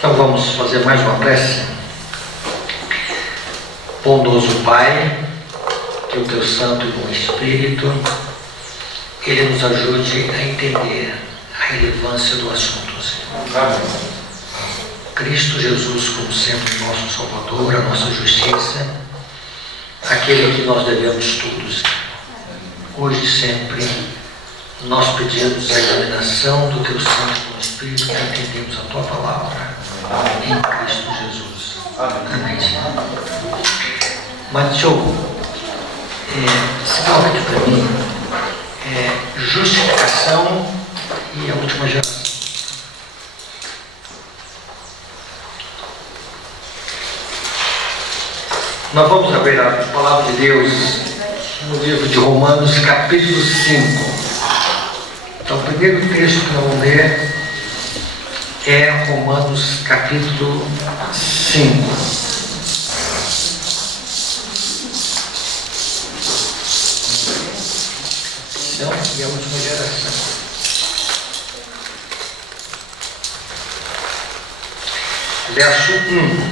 Então vamos fazer mais uma prece. Bondoso Pai, que o Teu Santo e Bom Espírito, Ele nos ajude a entender a relevância do assunto, Senhor. Amém. Cristo Jesus, como sempre, nosso Salvador, a nossa justiça, aquele que nós devemos tudo, Senhor. Hoje e sempre, nós pedimos a iluminação do Teu Santo e Bom Espírito para entendermos a Tua Palavra. Em Cristo Jesus. Amém, Senhor. Mas deixa eu... se coloca aqui para mim. Justificação e a última geração. Nós vamos abrir a Palavra de Deus no livro de Romanos, capítulo 5. Então, o primeiro texto que nós vamos ler é Romanos capítulo 5. Então, e a última geração. Verso 1.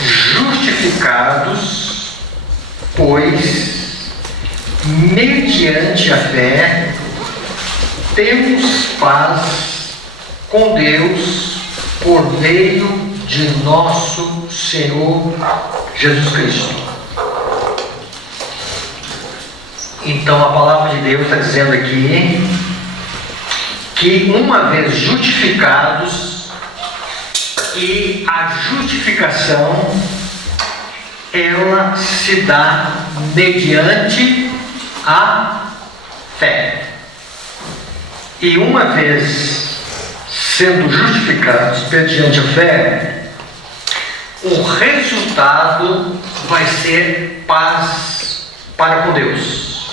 Justificados, pois, mediante a fé, temos paz com Deus por meio de nosso Senhor Jesus Cristo. Então a palavra de Deus está dizendo aqui que uma vez justificados, e a justificação ela se dá mediante a fé. E uma vez sendo justificados mediante a fé, o resultado vai ser paz para com Deus.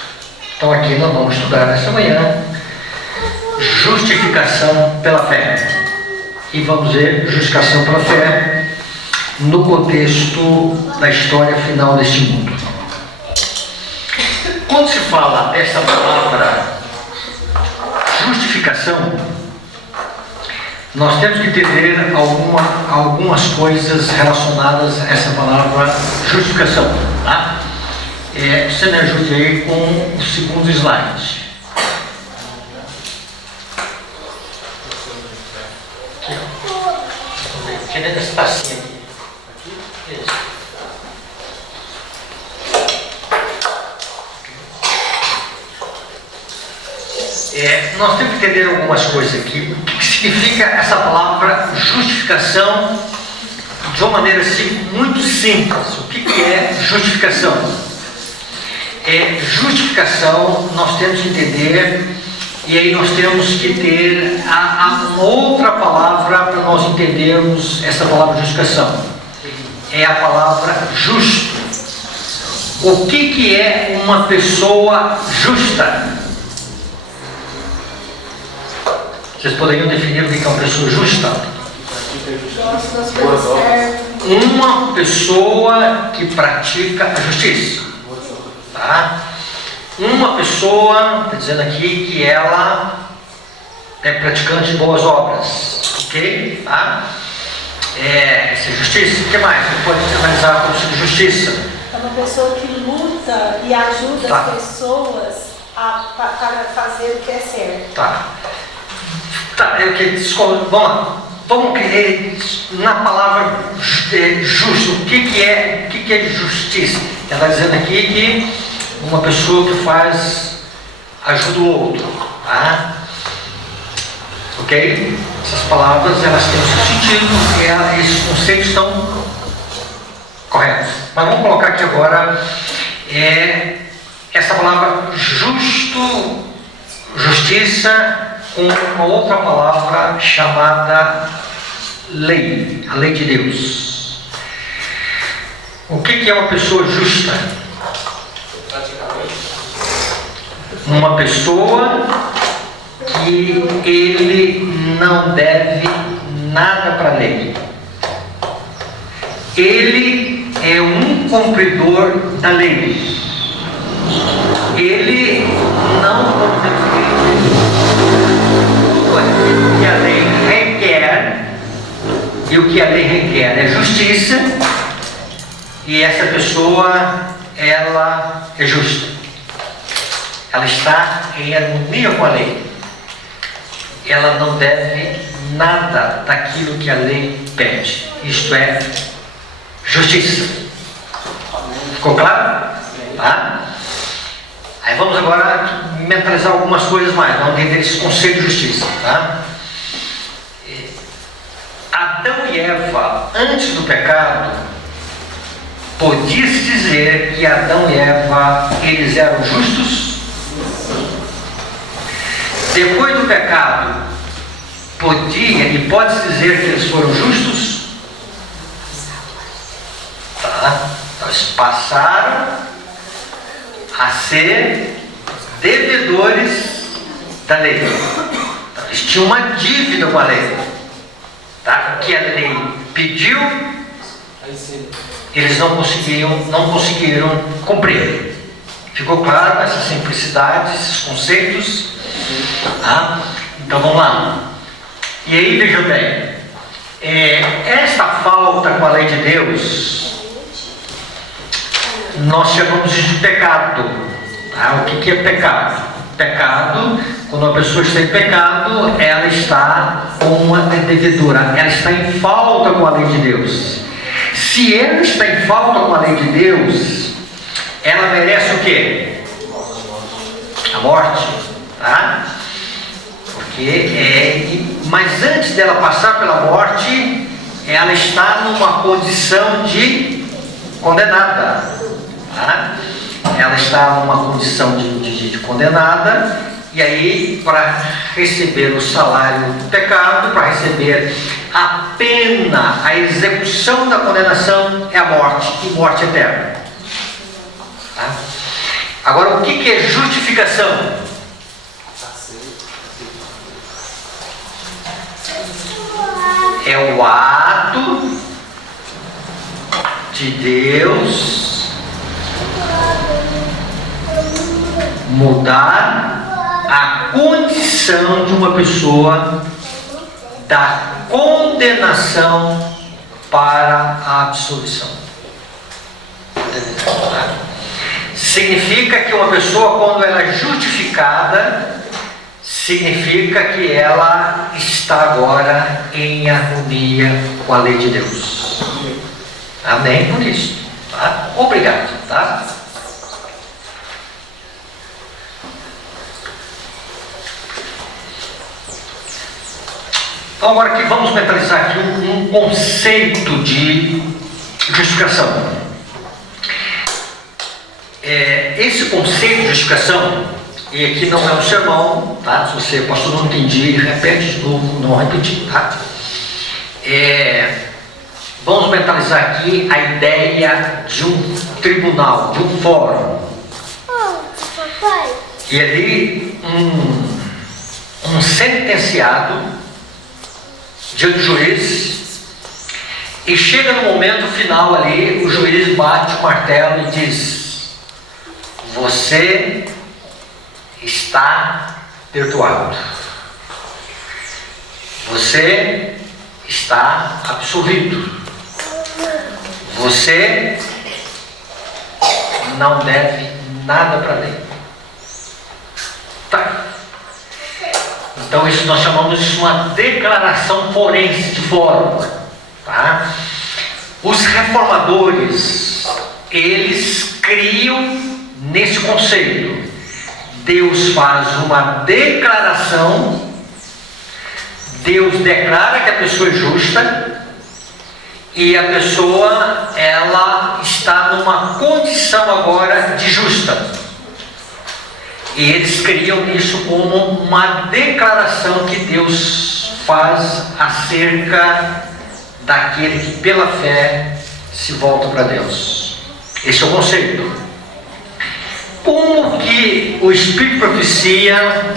Então aqui nós vamos estudar nessa manhã justificação pela fé. E vamos ver justificação pela fé no contexto da história final deste mundo. Quando se fala dessa palavra justificação, nós temos que entender algumas coisas relacionadas a essa palavra justificação. Tá? Você me ajude aí com o segundo slide. Aqui dentro desse espacinho aqui. Isso. Nós temos que entender algumas coisas aqui. O que significa essa palavra justificação de uma maneira assim, muito simples? O que é justificação? Justificação nós temos que entender, e aí nós temos que ter uma outra palavra para nós entendermos essa palavra justificação. É a palavra justo. O que é uma pessoa justa? Vocês poderiam definir o que é uma pessoa justa? Uma pessoa que pratica a justiça. Tá? Uma pessoa, está dizendo aqui que ela é praticante de boas obras. Ok? Tá? Isso é justiça. O que mais? Você pode analisar como sendo justiça. É uma pessoa que luta e ajuda as pessoas para fazer o que é certo. Tá. Vamos lá. Vamos na palavra justo. O que é justiça? Ela está dizendo aqui que uma pessoa que ajuda o outro. Tá? Ok? Essas palavras elas têm o seu sentido e esses conceitos estão corretos. Mas vamos colocar aqui agora essa palavra justiça, com uma outra palavra chamada lei, a lei de Deus. O que é uma pessoa justa? Uma pessoa que ele não deve nada para a lei. Ele é um cumpridor da lei. Ele não pode que a lei requer E o que a lei requer é justiça, e essa pessoa, ela é justa. Ela está em harmonia com a lei. Ela não deve nada daquilo que a lei pede. Isto é justiça. Ficou claro? Tá? Aí vamos agora mentalizar algumas coisas mais. Vamos entender esse conceito de justiça. Tá? Adão e Eva, antes do pecado, podia-se dizer que Adão e Eva, eles eram justos? Depois do pecado, podia e pode-se dizer que eles foram justos? Tá? Então eles passaram a ser devedores da lei. Então, eles tinham uma dívida com a lei. Tá? O que a lei pediu, eles não conseguiram cumprir. Ficou claro essa simplicidade, esses conceitos? Tá? Então vamos lá. E aí veja bem, esta falta com a lei de Deus, nós chamamos de pecado. Tá? O que é pecado? Pecado, quando a pessoa está em pecado, ela está com uma devedora, ela está em falta com a lei de Deus. Se ela está em falta com a lei de Deus, ela merece o quê? A morte. Tá? Mas antes dela passar pela morte, ela está numa condição de condenada. Tá? Ela está numa condição de condenada, e aí, para receber o salário do pecado, para receber a pena, a execução da condenação, é a morte, e morte eterna. Tá? Agora, o que é justificação? É o ato de Deus mudar a condição de uma pessoa da condenação para a absolvição. Significa que uma pessoa, quando ela é justificada, significa que ela está agora em harmonia com a lei de Deus. Amém por isso. Tá? Obrigado. Tá? Então agora aqui vamos mentalizar aqui um conceito de justificação. Esse conceito de justificação, e aqui não é um sermão, tá? Se você, pastor, não entendi, repete de novo, não repetir, tá? Vamos mentalizar aqui a ideia de um tribunal, de um fórum. E ali, um sentenciado diante do juiz, e chega no momento final ali, o juiz bate o martelo e diz: você está perdoado. Você está absolvido. Você não deve nada para a lei. Tá. Então isso nós chamamos de uma declaração forense de fórum. Tá? Os reformadores, eles criam nesse conceito. Deus faz uma declaração, Deus declara que a pessoa é justa, e a pessoa, ela está numa condição agora de justa. E eles criam isso como uma declaração que Deus faz acerca daquele que pela fé se volta para Deus. Esse é o conceito. Como que o Espírito de Profecia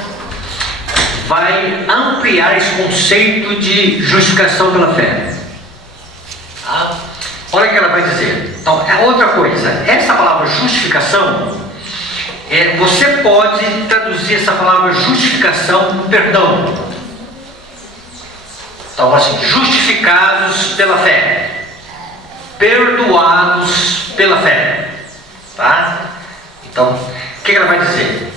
vai ampliar esse conceito de justificação pela fé? Olha o que ela vai dizer. Então, é outra coisa. Essa palavra justificação, você pode traduzir essa palavra justificação perdão. Então, assim, justificados pela fé, perdoados pela fé, tá? Então, o que ela vai dizer?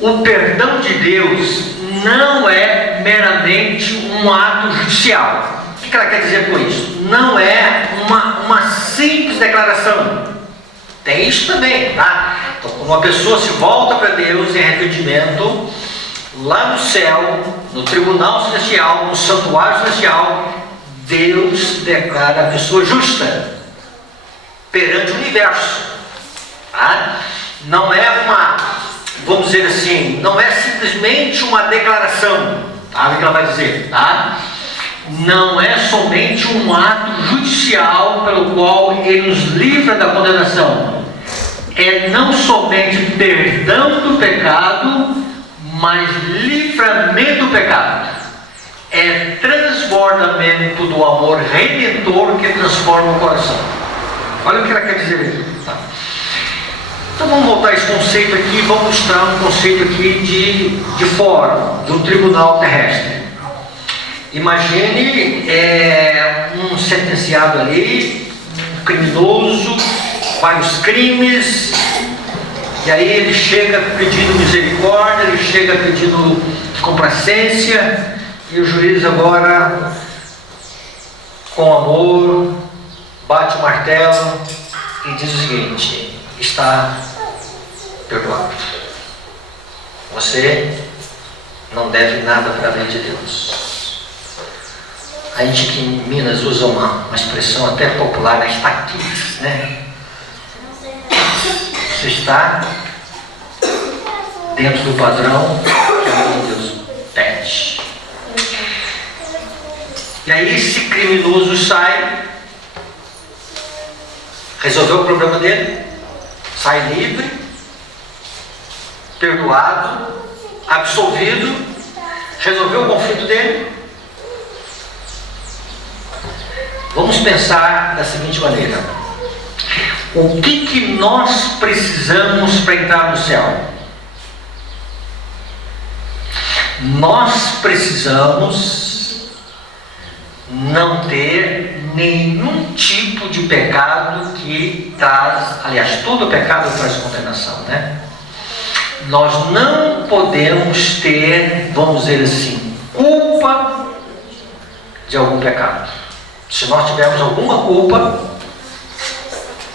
O perdão de Deus não é meramente um ato judicial. O que ela quer dizer com isso? Não é uma simples declaração. Tem isso também, tá? Então, quando uma pessoa se volta para Deus em arrependimento, lá no céu, no tribunal celestial, no santuário celestial, Deus declara a pessoa justa perante o universo, tá? Não é vamos dizer assim, não é simplesmente uma declaração, tá? O que ela vai dizer, tá? Não é somente um ato judicial pelo qual Ele nos livra da condenação. É não somente perdão do pecado, mas livramento do pecado. É transbordamento do amor redentor que transforma o coração. Olha o que ela quer dizer aqui, tá? Então vamos voltar a esse conceito aqui, vamos mostrar um conceito aqui de fórum, de um tribunal terrestre. Imagine um sentenciado ali, um criminoso, vários crimes, e aí ele chega pedindo misericórdia, ele chega pedindo complacência, e o juiz agora, com amor, bate o martelo e diz o seguinte: está perdoado. Você não deve nada para a lei de Deus. A gente aqui em Minas usa uma expressão até popular, né? Está quites, né? Você está dentro do padrão que a lei de Deus pede. E aí esse criminoso sai, resolveu o problema dele, sai livre, perdoado, absolvido, resolveu o conflito dele. Vamos pensar da seguinte maneira: o que nós precisamos para entrar no céu? Nós precisamos não ter nenhum tipo de pecado que traz, aliás, todo pecado traz condenação, né? Nós não podemos ter, vamos dizer assim, culpa de algum pecado. Se nós tivermos alguma culpa,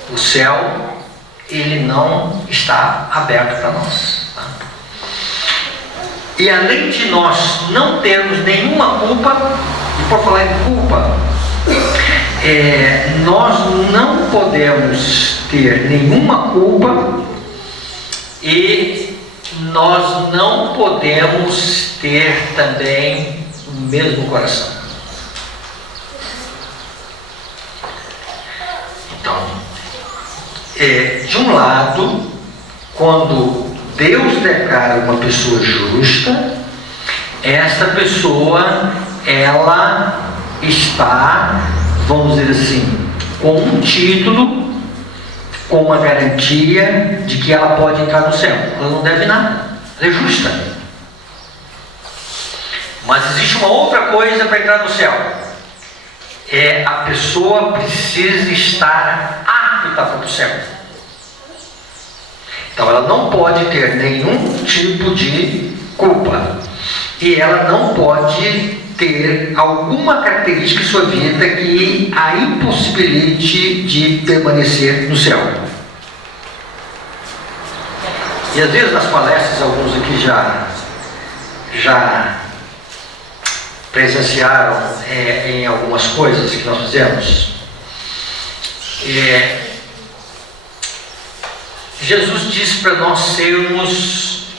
o céu, ele não está aberto para nós, tá? E além de nós não termos nenhuma culpa, e por falar em culpa, nós não podemos ter nenhuma culpa e nós não podemos ter também o mesmo coração. Então, de um lado, quando Deus declara uma pessoa justa, esta pessoa, ela está, vamos dizer assim, com um título, com uma garantia de que ela pode entrar no céu. Ela não deve nada, ela é justa. Mas existe uma outra coisa para entrar no céu: a pessoa precisa estar apta para o céu. Então ela não pode ter nenhum tipo de culpa, e ela não pode ter alguma característica em sua vida que a impossibilite de permanecer no céu. E às vezes nas palestras, alguns aqui já presenciaram em algumas coisas que nós fizemos. Jesus disse para nós sermos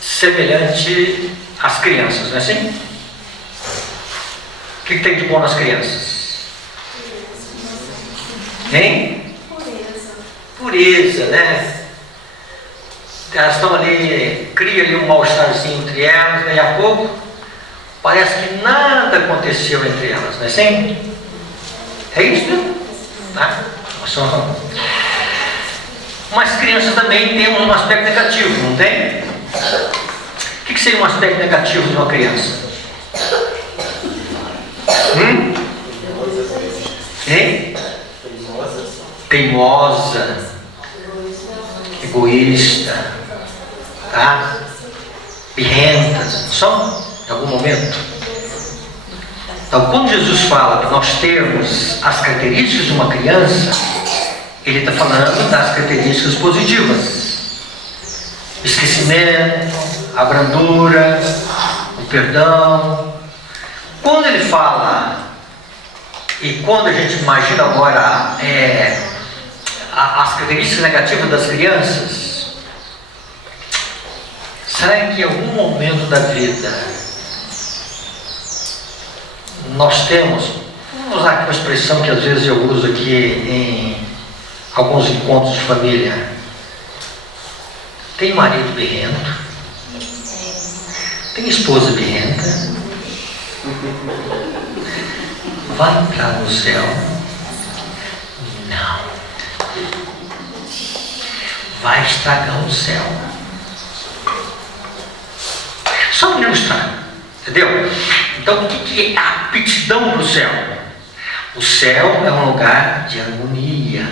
semelhante às crianças, não é assim? O que tem de bom nas crianças? Hein? Pureza, né? Elas estão ali, cria ali um mal-estarzinho entre elas, daí a pouco parece que nada aconteceu entre elas, não é assim? É isso, né? Tá? Mas crianças também temos um aspecto negativo, não tem? O que seria um aspecto negativo de uma criança? Hein? Teimosa, egoísta, tá? Birrenta, só em algum momento. Então, quando Jesus fala para nós termos as características de uma criança, ele está falando das características positivas: esquecimento, a brandura, o perdão. Quando ele fala, e quando a gente imagina agora as características negativas das crianças, será que em algum momento da vida nós temos, vamos usar aqui uma expressão que às vezes eu uso aqui em alguns encontros de família, tem marido birrento, tem esposa birrenta, vai entrar no céu? Não. Vai estragar o céu. Só não estraga, entendeu? Então o que é a aptidão para o céu? O céu é um lugar de harmonia,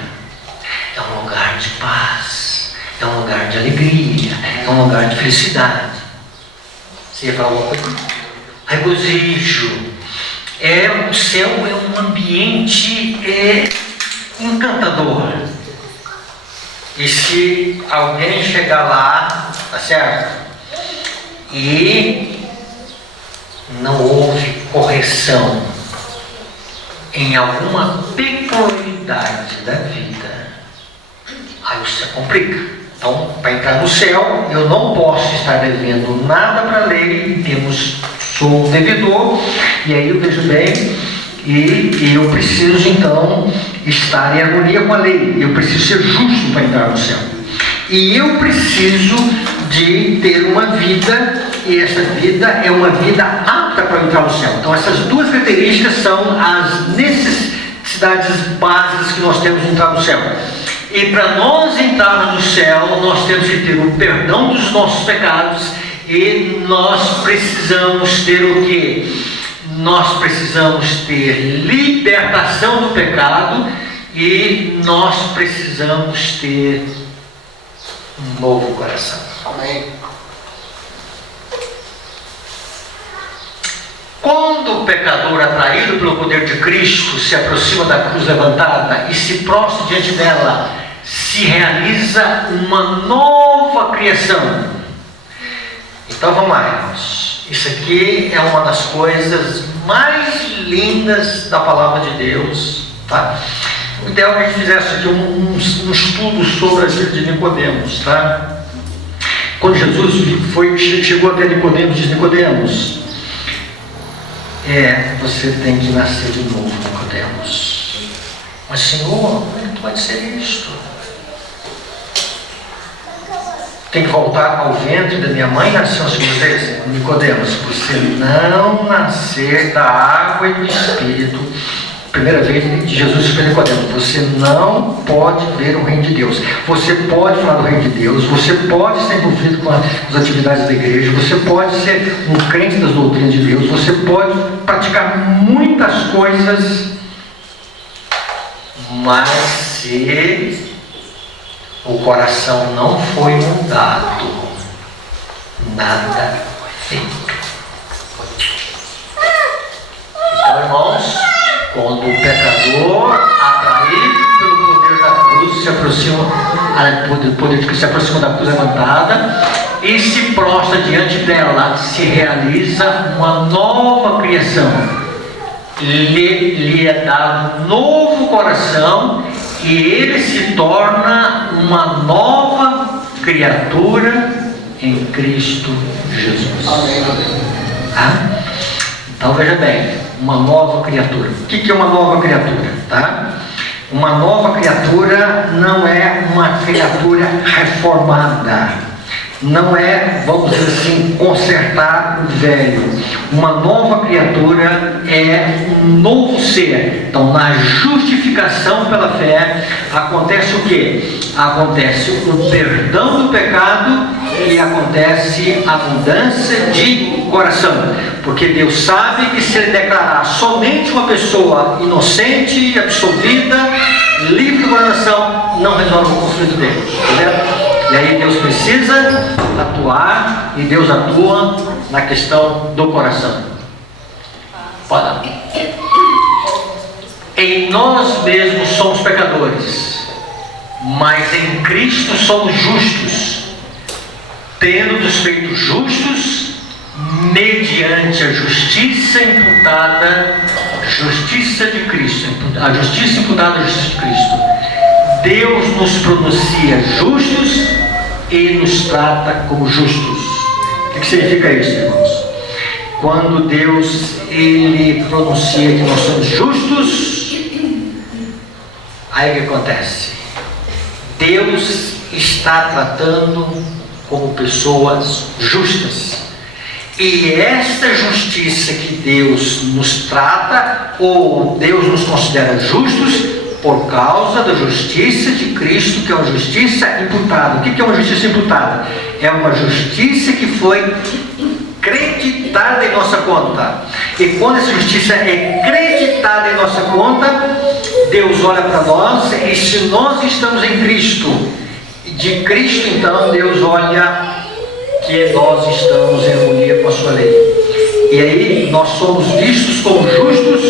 é um lugar de paz, é um lugar de alegria, é um lugar de felicidade. Você ia falar uma coisa? Regozijo. O céu é um ambiente encantador. E se alguém chegar lá, tá certo? E não houve correção em alguma peculiaridade da vida, aí o céu complica. Então, para entrar no céu, eu não posso estar devendo nada para a lei, em termos, sou um devedor, e aí eu vejo bem, e eu preciso então estar em harmonia com a lei, eu preciso ser justo para entrar no céu. E eu preciso de ter uma vida, e essa vida é uma vida apta para entrar no céu. Então essas duas características são as necessidades básicas que nós temos de entrar no céu. E para nós entrarmos no céu, nós temos que ter o perdão dos nossos pecados, e nós precisamos ter o quê? Nós precisamos ter libertação do pecado, e nós precisamos ter um novo coração. Amém. Quando o pecador, atraído pelo poder de Cristo, se aproxima da cruz levantada e se prostra diante dela, se realiza uma nova criação. Então vamos lá, irmãos. Isso aqui é uma das coisas mais lindas da palavra de Deus, tá? O ideal é que a gente fizesse aqui um estudo sobre a vida de Nicodemos, tá? Quando Jesus chegou até Nicodemos, diz: Nicodemos, você tem que nascer de novo, Nicodemos. Mas, Senhor, como é que pode ser isto? Tem que voltar ao ventre da minha mãe e nascer uma segunda vez? Nicodemos, você não nascer da água e do Espírito. Primeira vez Jesus para Nicodemos: você não pode ver o reino de Deus. Você pode falar do reino de Deus, você pode ser envolvido com as atividades da igreja, você pode ser um crente das doutrinas de Deus, você pode praticar muitas coisas, mas se o coração não foi mudado, nada foi feito. Então, irmãos, quando o pecador, atraído pelo poder da cruz, se aproxima da cruz levantada e se prostra diante dela, se realiza uma nova criação. Lhe é dado um novo coração e ele se torna uma nova criatura em Cristo Jesus. Amém. Tá? Então veja bem, uma nova criatura. O que é uma nova criatura? Tá? Uma nova criatura não é uma criatura reformada. Não é, vamos dizer assim, consertar o velho. Uma nova criatura é um novo ser. Então, na justificação pela fé, acontece o quê? Acontece o perdão do pecado e acontece a mudança de coração. Porque Deus sabe que se Ele declarar somente uma pessoa inocente, absolvida, livre de condenação, não resolve o conflito dele. Entendeu? E aí Deus precisa atuar, e Deus atua na questão do coração. Pode. Em nós mesmos somos pecadores, mas em Cristo somos justos, tendo-nos feito justos mediante a justiça imputada, justiça de Cristo, a justiça imputada à justiça de Cristo. Deus nos pronuncia justos e nos trata como justos. O que significa isso, irmãos? Quando Deus Ele pronuncia que nós somos justos, aí o que acontece? Deus está tratando como pessoas justas. E esta justiça que Deus nos trata, ou Deus nos considera justos, por causa da justiça de Cristo, que é uma justiça imputada. O que é uma justiça imputada? É uma justiça que foi creditada em nossa conta. E quando essa justiça é creditada em nossa conta, Deus olha para nós, e se nós estamos em Cristo, de Cristo então Deus olha que nós estamos em harmonia com a sua lei. E aí nós somos vistos como justos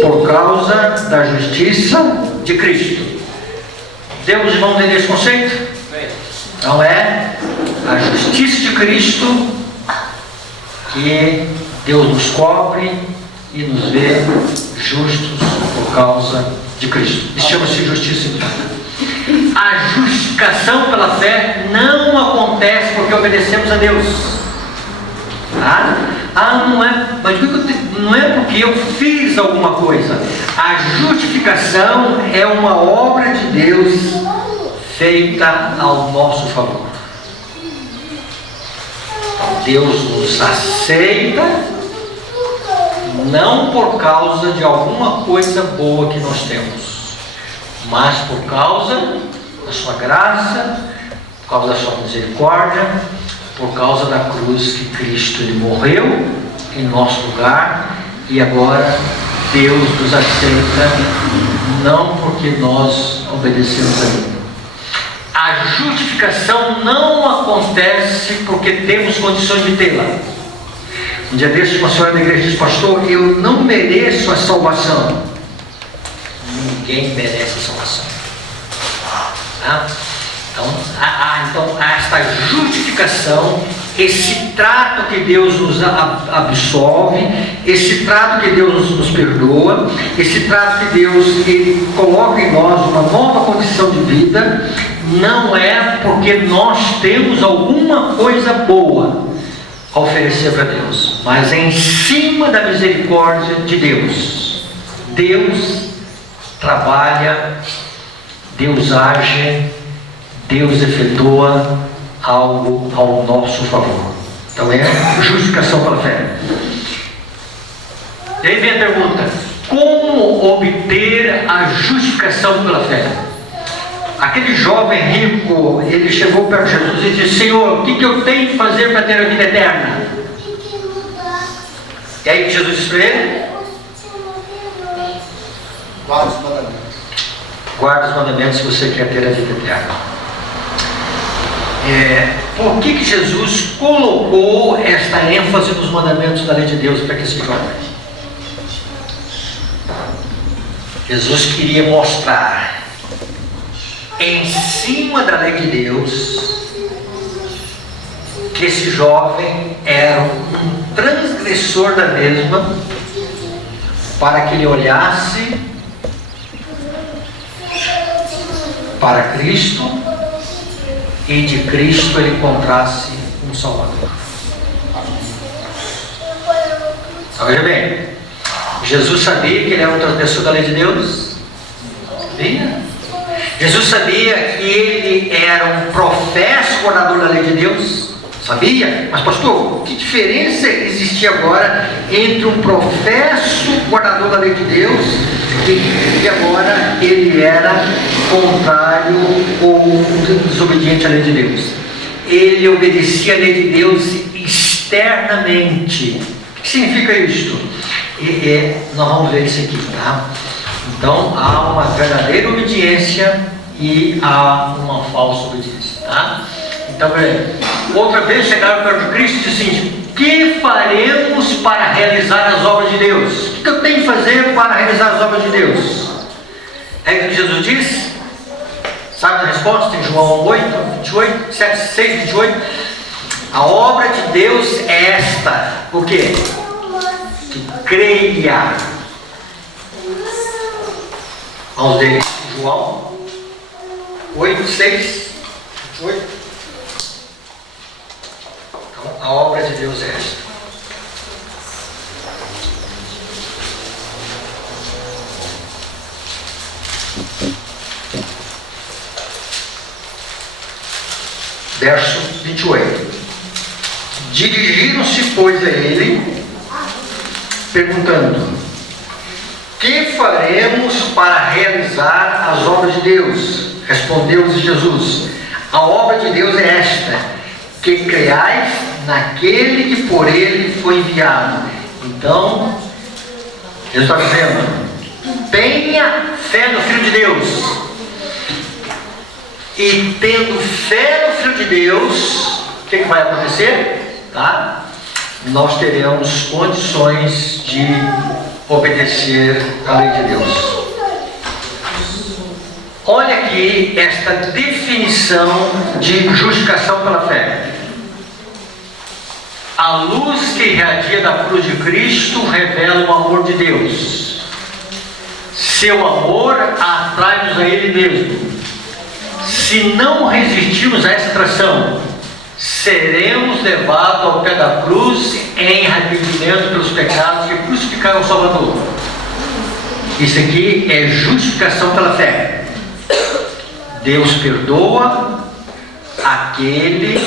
por causa da justiça de Cristo. Temos, irmãos, entender esse conceito? Então é a justiça de Cristo que Deus nos cobre e nos vê justos por causa de Cristo. Isso chama-se justiça imputada. A justificação pela fé não acontece porque obedecemos a Deus. Não é, mas não é porque eu fiz alguma coisa. A justificação é uma obra de Deus feita ao nosso favor. Deus nos aceita não por causa de alguma coisa boa que nós temos, mas por causa da sua graça, por causa da sua misericórdia, por causa da cruz que Cristo Ele morreu em nosso lugar, e agora Deus nos aceita não porque nós obedecemos a Ele. A justificação não acontece porque temos condições de tê-la. Um dia desses, uma senhora da igreja disse: pastor, eu não mereço a salvação. Ninguém merece a salvação. Então, esta justificação, esse trato que Deus nos absolve, esse trato que Deus nos perdoa, esse trato que Deus Ele coloca em nós uma nova condição de vida, não é porque nós temos alguma coisa boa a oferecer para Deus, mas é em cima da misericórdia de Deus. Deus trabalha, Deus age, Deus efetua algo ao nosso favor. Então é justificação pela fé. E aí vem a pergunta: como obter a justificação pela fé? Aquele jovem rico, ele chegou perto de Jesus e disse: Senhor, o que eu tenho que fazer para ter a vida eterna? E aí Jesus disse para ele: guarda os mandamentos. Guarda os mandamentos se você quer ter a vida eterna. Por que Jesus colocou esta ênfase nos mandamentos da lei de Deus para esse jovem? Jesus queria mostrar, em cima da lei de Deus, que esse jovem era um transgressor da mesma, para que ele olhasse para Cristo e de Cristo ele encontrasse um Salvador. Veja bem, Jesus sabia que ele era um transgressor da lei de Deus? Sabia? Jesus sabia que ele era um professo guardador da lei de Deus? Sabia? Mas pastor, que diferença existia agora entre um professo guardador da lei de Deus e agora ele era contrário ou desobediente à lei de Deus? ele obedecia a lei de Deus externamente. O que significa isto? Nós vamos ver isso aqui, tá? Então, há uma verdadeira obediência e há uma falsa obediência, tá? Então, outra vez chegaram perto de Cristo e disseram assim: que faremos para realizar as obras de Deus? O que eu tenho que fazer para realizar as obras de Deus? É o que Jesus diz? Sabe a resposta? Em João 8, 28, 6, 28. A obra de Deus é esta. O quê? Que creia. Vamos ver João 8, 6, 28. Então, a obra de Deus é esta. Verso 28. Dirigiram-se, pois, a ele, perguntando: que faremos para realizar as obras de Deus? Respondeu-lhes Jesus: a obra de Deus é esta, que creiais naquele que por ele foi enviado. Então, Jesus está dizendo: tenha fé no Filho de Deus. E tendo fé no Filho de Deus, o que vai acontecer? Tá? Nós teremos condições de obedecer à lei de Deus. Olha aqui esta definição de justificação pela fé. A luz que irradia da cruz de Cristo revela o amor de Deus. Seu amor atrai-nos a Ele mesmo. Se não resistirmos a essa atração, seremos levados ao pé da cruz em arrependimento pelos pecados que crucificaram o Salvador. Isso aqui é justificação pela fé. Deus perdoa aquele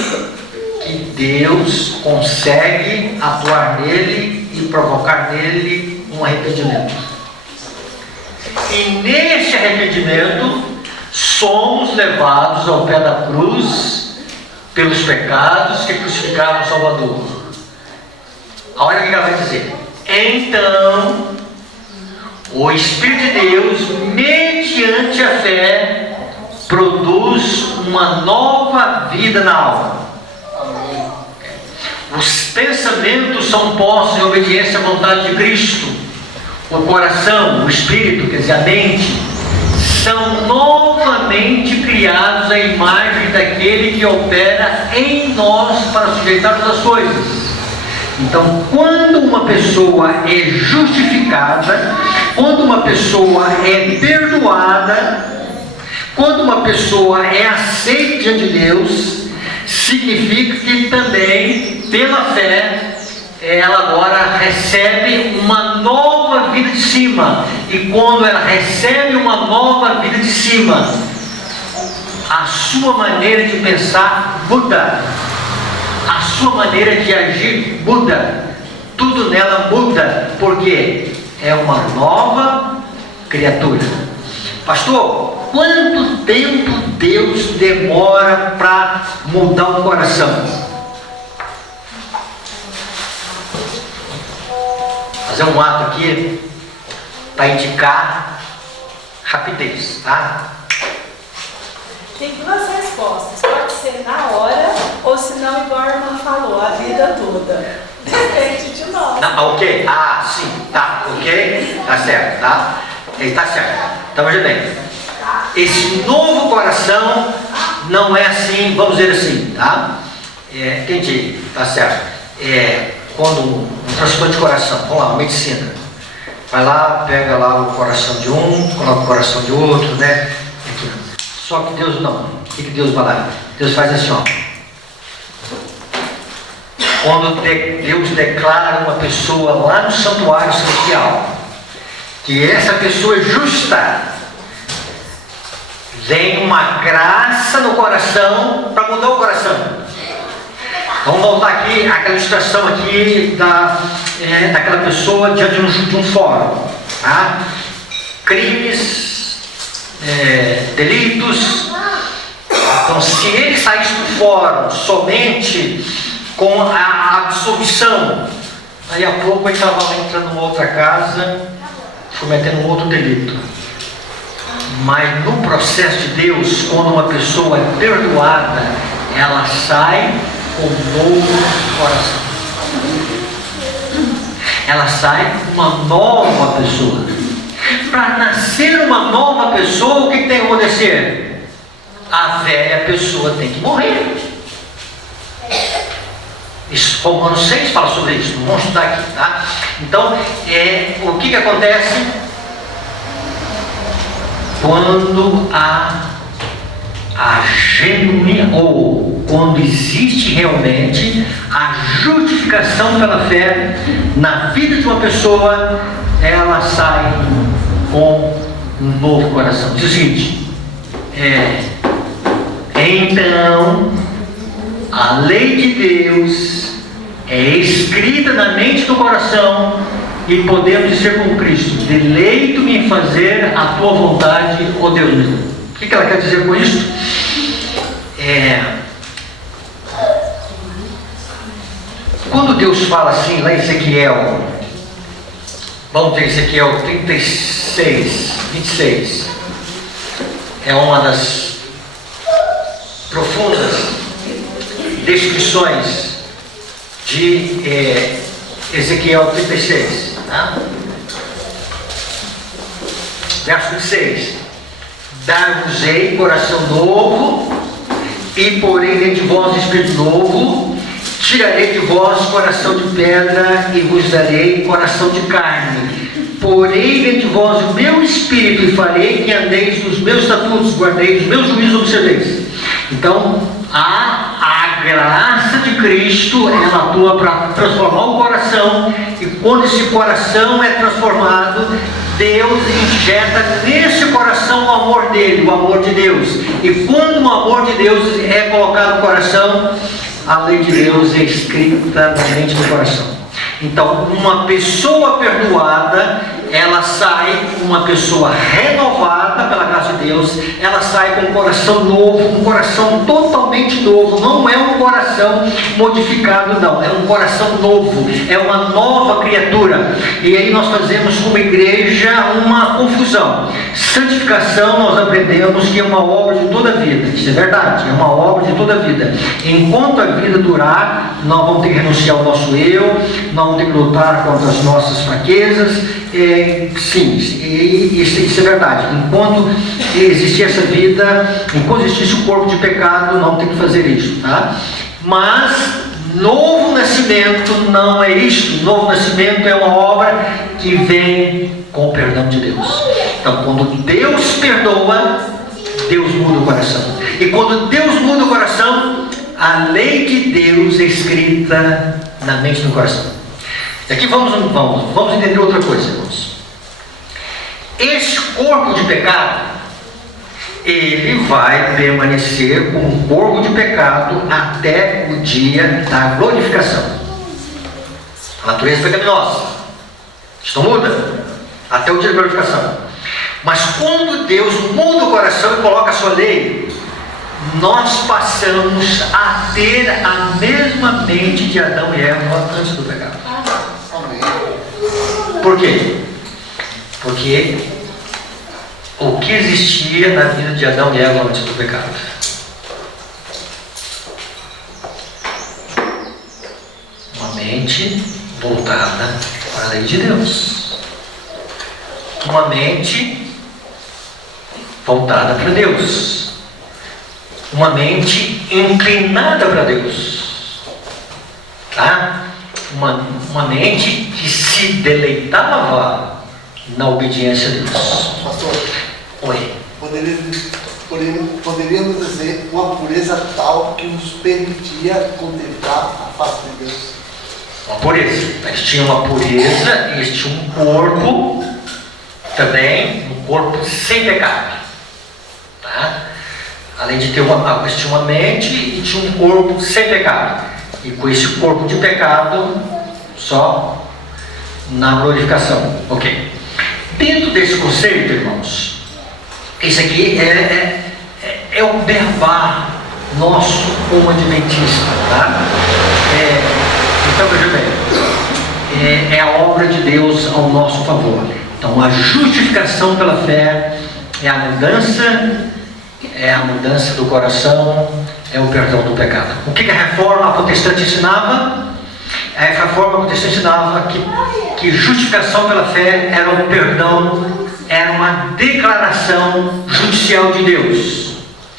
que Deus consegue atuar nele e provocar nele um arrependimento. E neste arrependimento somos levados ao pé da cruz pelos pecados que crucificaram o Salvador. Olha o que ela vai dizer. Então, o Espírito de Deus, mediante a fé, produz uma nova vida na alma. Os pensamentos são postos em obediência à vontade de Cristo. O coração, o espírito, quer dizer, a mente, são novamente criados à imagem daquele que opera em nós para sujeitar todas as coisas. Então, quando uma pessoa é justificada, quando uma pessoa é perdoada, quando uma pessoa é aceita diante de Deus, significa que também, pela fé, ela agora recebe uma nova vida de cima. E quando ela recebe uma nova vida de cima, a sua maneira de pensar muda, a sua maneira de agir muda, tudo nela muda, porque é uma nova criatura. Pastor, quanto tempo Deus demora para mudar o coração? Fazer um ato aqui para indicar rapidez, tá? Tem duas respostas. Pode ser na hora, ou se não, igual a irmã falou, a vida toda. Depende de nós. Não, ok? Ah, sim, tá, ok? Tá certo, tá? Tá certo. Então veja bem. Esse novo coração não é assim, vamos dizer assim, tá? Entendi, tá certo. Quando um transplante de coração, vamos lá, medicina, vai lá, pega lá o coração de um, coloca o coração de outro, né? Aqui. Só que Deus não. O que Deus vai lá? Deus faz assim, ó. Quando Deus declara uma pessoa lá no santuário celestial, que essa pessoa é justa, vem uma graça no coração para mudar o coração. Vamos voltar aqui àquela ilustração aqui daquela pessoa diante de um fórum, tá? Crimes, delitos, Então, se ele saísse do fórum somente com a absolvição, aí a pouco ele estava lá entrando numa outra casa, cometendo um outro delito. Mas no processo de Deus, quando uma pessoa é perdoada, ela sai com um novo coração. Ela sai uma nova pessoa. Para nascer uma nova pessoa, o que tem que acontecer? A velha pessoa tem que morrer. Isso, Romanos 6 fala sobre isso, não vamos estudar aqui, tá? Então, o que acontece? Quando a genuína, ou quando existe realmente a justificação pela fé na vida de uma pessoa, ela sai com um novo coração. Diz o seguinte: então a lei de Deus é escrita na mente do coração, e podemos dizer com Cristo: deleito-me em fazer a tua vontade, ó Deus meu. O que ela quer dizer com isso? Quando Deus fala assim, lá em Ezequiel, vamos ter Ezequiel 36, 26, é uma das profundas descrições de Ezequiel 36, tá? Verso 26: dar-vos-ei coração novo, e porei dentro de vós espírito novo, tirarei de vós coração de pedra, e vos darei coração de carne. Porei dentro de vós o meu espírito, e farei que andeis nos meus estatutos, guardeis os meus juízos, observeis. Então, a graça de Cristo, ela atua para transformar o coração, e quando esse coração é transformado, Deus injeta nesse coração o amor dele, o amor de Deus. E quando o amor de Deus é colocado no coração, a lei de Deus é escrita na mente do coração. Então, uma pessoa perdoada, ela sai uma pessoa renovada pela graça de Deus, ela sai com um coração novo, um coração totalmente novo, não é um coração modificado, não, é um coração novo, é uma nova criatura. E aí nós fazemos como igreja uma confusão. Santificação, nós aprendemos que é uma obra de toda a vida, isso é verdade, é uma obra de toda a vida. Enquanto a vida durar, nós vamos ter que renunciar ao nosso eu, nós vamos ter que lutar contra as nossas fraquezas. Sim, isso é verdade. Enquanto existir essa vida, enquanto existisse o corpo de pecado, não tem que fazer isso, tá? Mas novo nascimento não é isto. Novo nascimento é uma obra que vem com o perdão de Deus. Então, quando Deus perdoa, Deus muda o coração. E quando Deus muda o coração, a lei de Deus é escrita na mente do coração. E aqui vamos entender outra coisa, irmãos. Esse corpo de pecado, ele vai permanecer como um corpo de pecado até o dia da glorificação. A natureza pecaminosa, isso não muda até o dia da glorificação. Mas quando Deus muda o coração e coloca a sua lei, nós passamos a ter a mesma mente de Adão e Eva antes do pecado. Por quê? Porque o que existia na vida de Adão e Eva antes do pecado? Uma mente voltada para a lei de Deus. Uma mente voltada para Deus. Uma mente inclinada para Deus. Tá? Uma mente que se deleitava na obediência a Deus. Pastor, Oi. Poderíamos dizer uma pureza tal que nos permitia contemplar a face de Deus. Uma pureza. Eles tinham uma pureza e eles tinham um corpo também, um corpo sem pecado. Tá? Além de ter eles tinham uma mente e tinham um corpo sem pecado. E com esse corpo de pecado, só na glorificação. Ok. Dentro desse conceito, irmãos, isso aqui é é o beabá nosso como adventista, tá? Então, veja bem, é a obra de Deus ao nosso favor. Então, a justificação pela fé é a mudança do coração, é o perdão do pecado. O que a reforma protestante ensinava? A reforma protestante ensinava que justificação pela fé era um perdão, era uma declaração judicial de Deus.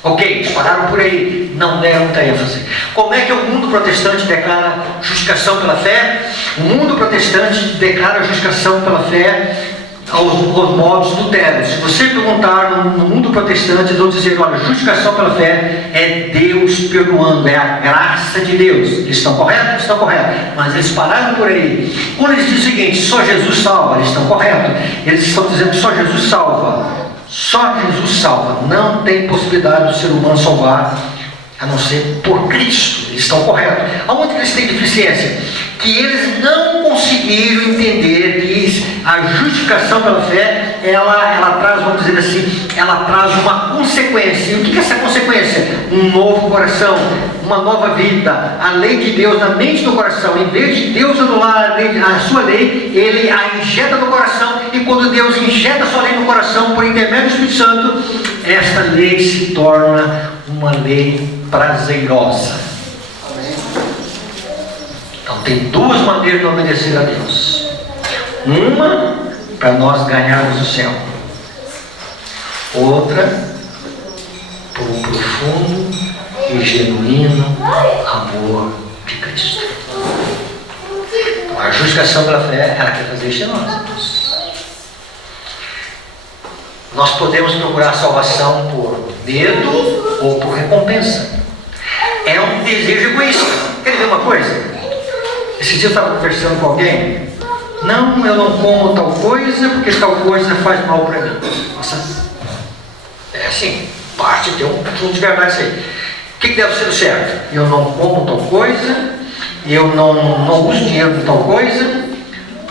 Ok, eles pararam por aí, não deram muita ênfase. Como é que o mundo protestante declara justificação pela fé? O mundo protestante declara justificação pela fé aos modos luteros. Se você perguntar no mundo protestante, eles vão dizer: olha, justificação pela fé é Deus perdoando, é a graça de Deus. Eles estão corretos? Eles estão corretos. Mas eles pararam por aí. Quando eles dizem o seguinte: só Jesus salva, eles estão corretos. Eles estão dizendo que só Jesus salva. Só Jesus salva. Não tem possibilidade do ser humano salvar a não ser por Cristo. Eles estão corretos. Aonde que eles têm deficiência? Que eles não conseguiram entender que a justificação pela fé, ela traz, vamos dizer assim, ela traz uma consequência. E o que é essa consequência? Um novo coração, uma nova vida. A lei de Deus na mente do coração. Em vez de Deus anular a sua lei, Ele a injeta no coração. E quando Deus injeta a sua lei no coração, por intermédio do Espírito Santo, esta lei se torna uma lei prazerosa. Então tem duas maneiras de obedecer a Deus. Uma, para nós ganharmos o céu. Outra, por um profundo e genuíno amor de Cristo. Então, a justificação pela fé, ela quer fazer isso em nós. Nós podemos procurar salvação por medo ou por recompensa. É um desejo egoísta. Quer dizer uma coisa? Esse dia eu estava conversando com alguém. Não, eu não como tal coisa porque tal coisa faz mal para mim. Nossa, é assim, parte, tem um fundo de verdade isso aí. O que deve ser o certo? Eu não como tal coisa, eu não uso dinheiro de tal coisa,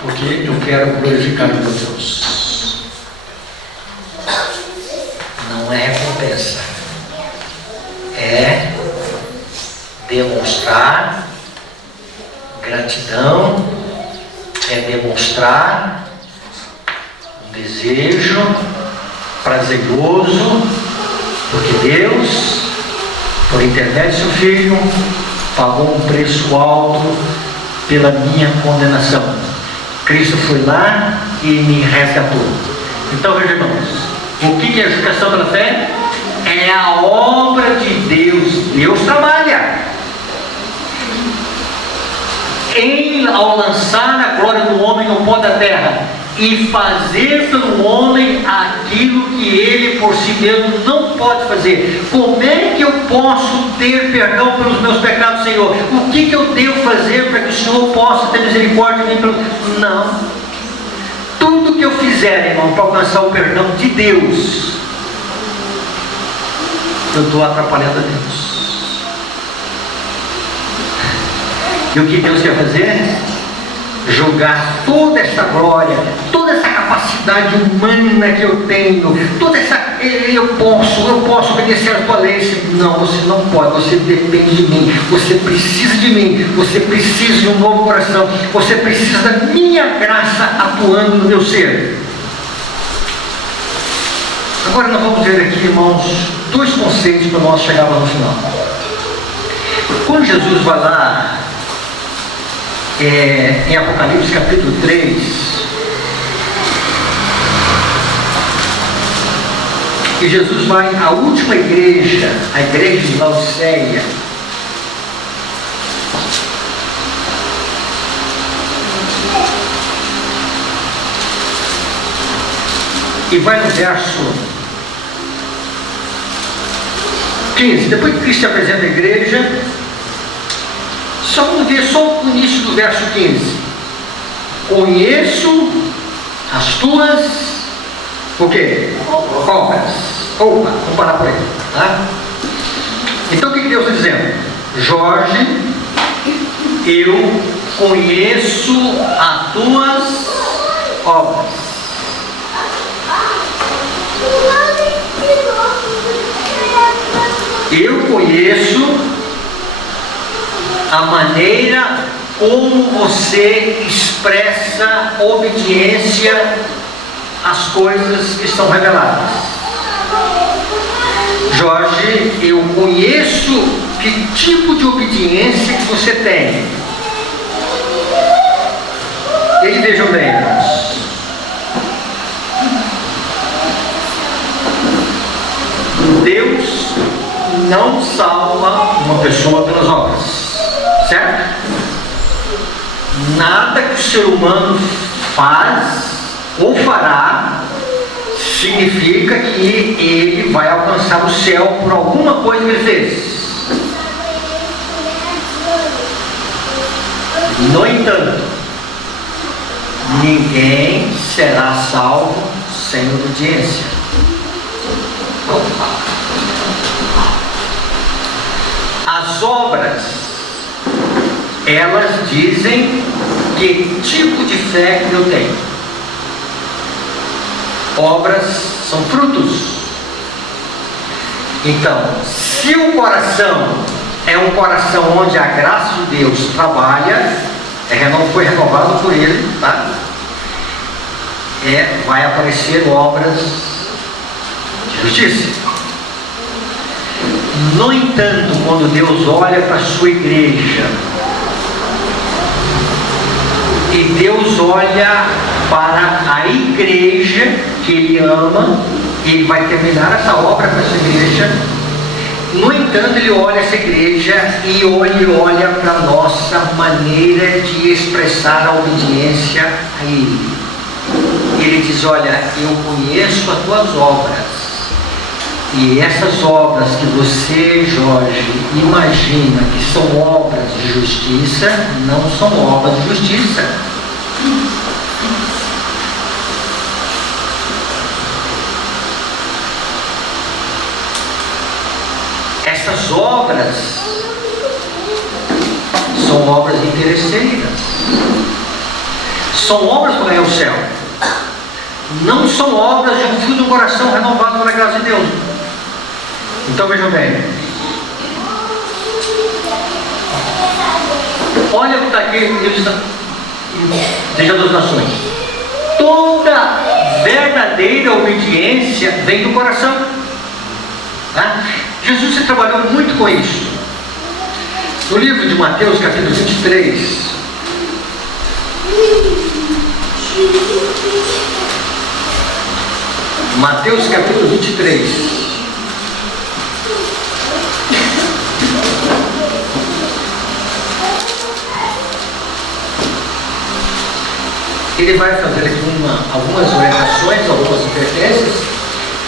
porque eu quero glorificar o meu Deus. Não é recompensa. É demonstrar gratidão, é demonstrar um desejo prazeroso, porque Deus, por intermédio de seu Filho, pagou um preço alto pela minha condenação. Cristo foi lá e me resgatou. Então, veja, irmãos, o que é a justificação pela fé? É a obra de Deus. Deus trabalha ao lançar a glória do homem no pó da terra e fazer pelo homem aquilo que ele por si mesmo não pode fazer. Como é que eu posso ter perdão pelos meus pecados, Senhor? O que eu devo fazer para que o Senhor possa ter misericórdia de mim? Não. Tudo que eu fizer, irmão, para alcançar o perdão de Deus, eu estou atrapalhando a Deus. E o que Deus quer fazer? Jogar toda essa glória, toda essa capacidade humana que eu tenho, toda essa, eu posso obedecer a tua lei. Não, você não pode, você depende de mim, você precisa de mim, você precisa de um novo coração, você precisa da minha graça atuando no meu ser. Agora nós vamos ver aqui, irmãos, dois conceitos para nós chegarmos no final. Quando Jesus vai lá em Apocalipse capítulo 3, e Jesus vai à última igreja, a igreja de Laodiceia, e vai no verso 15. Depois que Cristo se apresenta à igreja, só vamos ver só o início do verso 15. Conheço as tuas, o quê? Obras. Opa, vamos parar por aí. Tá? Então o que Deus está dizendo? Jorge, eu conheço as tuas obras. Eu conheço a maneira como você expressa obediência às coisas que estão reveladas. Jorge, eu conheço que tipo de obediência que você tem. E vejam bem, irmãos. Deus não salva uma pessoa pelas obras, certo? Nada que o ser humano faz ou fará significa que ele vai alcançar o céu por alguma coisa que ele fez. No entanto, ninguém será salvo sem obediência. As obras, elas dizem que tipo de fé que eu tenho. Obras são frutos. Então, se o coração é um coração onde a graça de Deus trabalha, foi renovado por ele, tá? Vai aparecer obras de justiça. No entanto, quando Deus olha para a sua igreja, e Deus olha para a igreja que Ele ama, Ele vai terminar essa obra com essa igreja. No entanto, Ele olha essa igreja e olha para a nossa maneira de expressar a obediência a Ele. Ele diz: olha, eu conheço as tuas obras. E essas obras que você, Jorge, imagina que são obras de justiça, não são obras de justiça. Essas obras são obras interesseiras. São obras para ganhar o céu. Não são obras de um fio do coração renovado pela graça de Deus. Então vejam bem. Olha o que está aqui em Igreja das Nações. Toda verdadeira obediência vem do coração. Tá? Jesus se trabalhou muito com isso. No livro de Mateus, capítulo 23, Mateus capítulo 23. Ele vai fazer aqui algumas orientações, algumas advertências.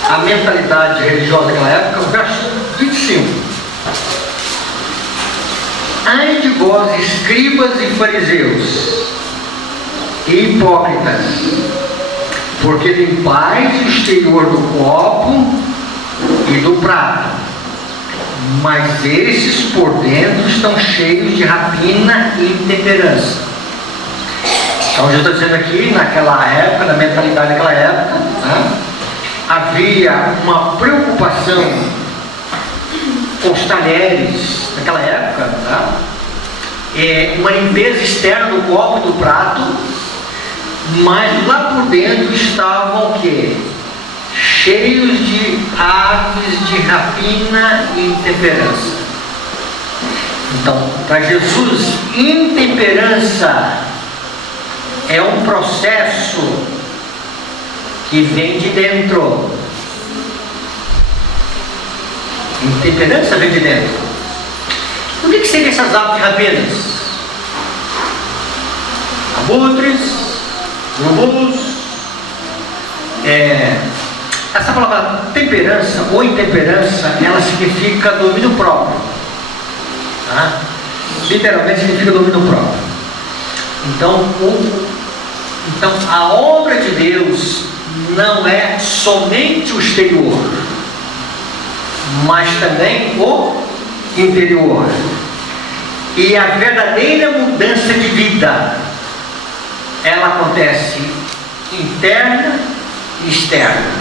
A mentalidade religiosa daquela época, o verso 25. Ai de vós, escribas e fariseus, e hipócritas, porque limpais o exterior do copo e do prato, mas esses por dentro estão cheios de rapina e intemperança. Então, Jesus está dizendo aqui, naquela época, na mentalidade daquela época, né, havia uma preocupação com os talheres naquela época, tá? Uma limpeza externa do copo e do prato, mas lá por dentro estavam o quê? Cheios de aves de rapina e intemperança. Então, para Jesus, intemperança é um processo que vem de dentro. Intemperança vem de dentro. O que seriam essas aves de rapinas? Abutres, urubus. Essa palavra temperança ou intemperança, ela significa domínio próprio. Tá? Literalmente significa domínio próprio. Então a obra de Deus não é somente o exterior, mas também o interior. E a verdadeira mudança de vida, ela acontece interna e externa.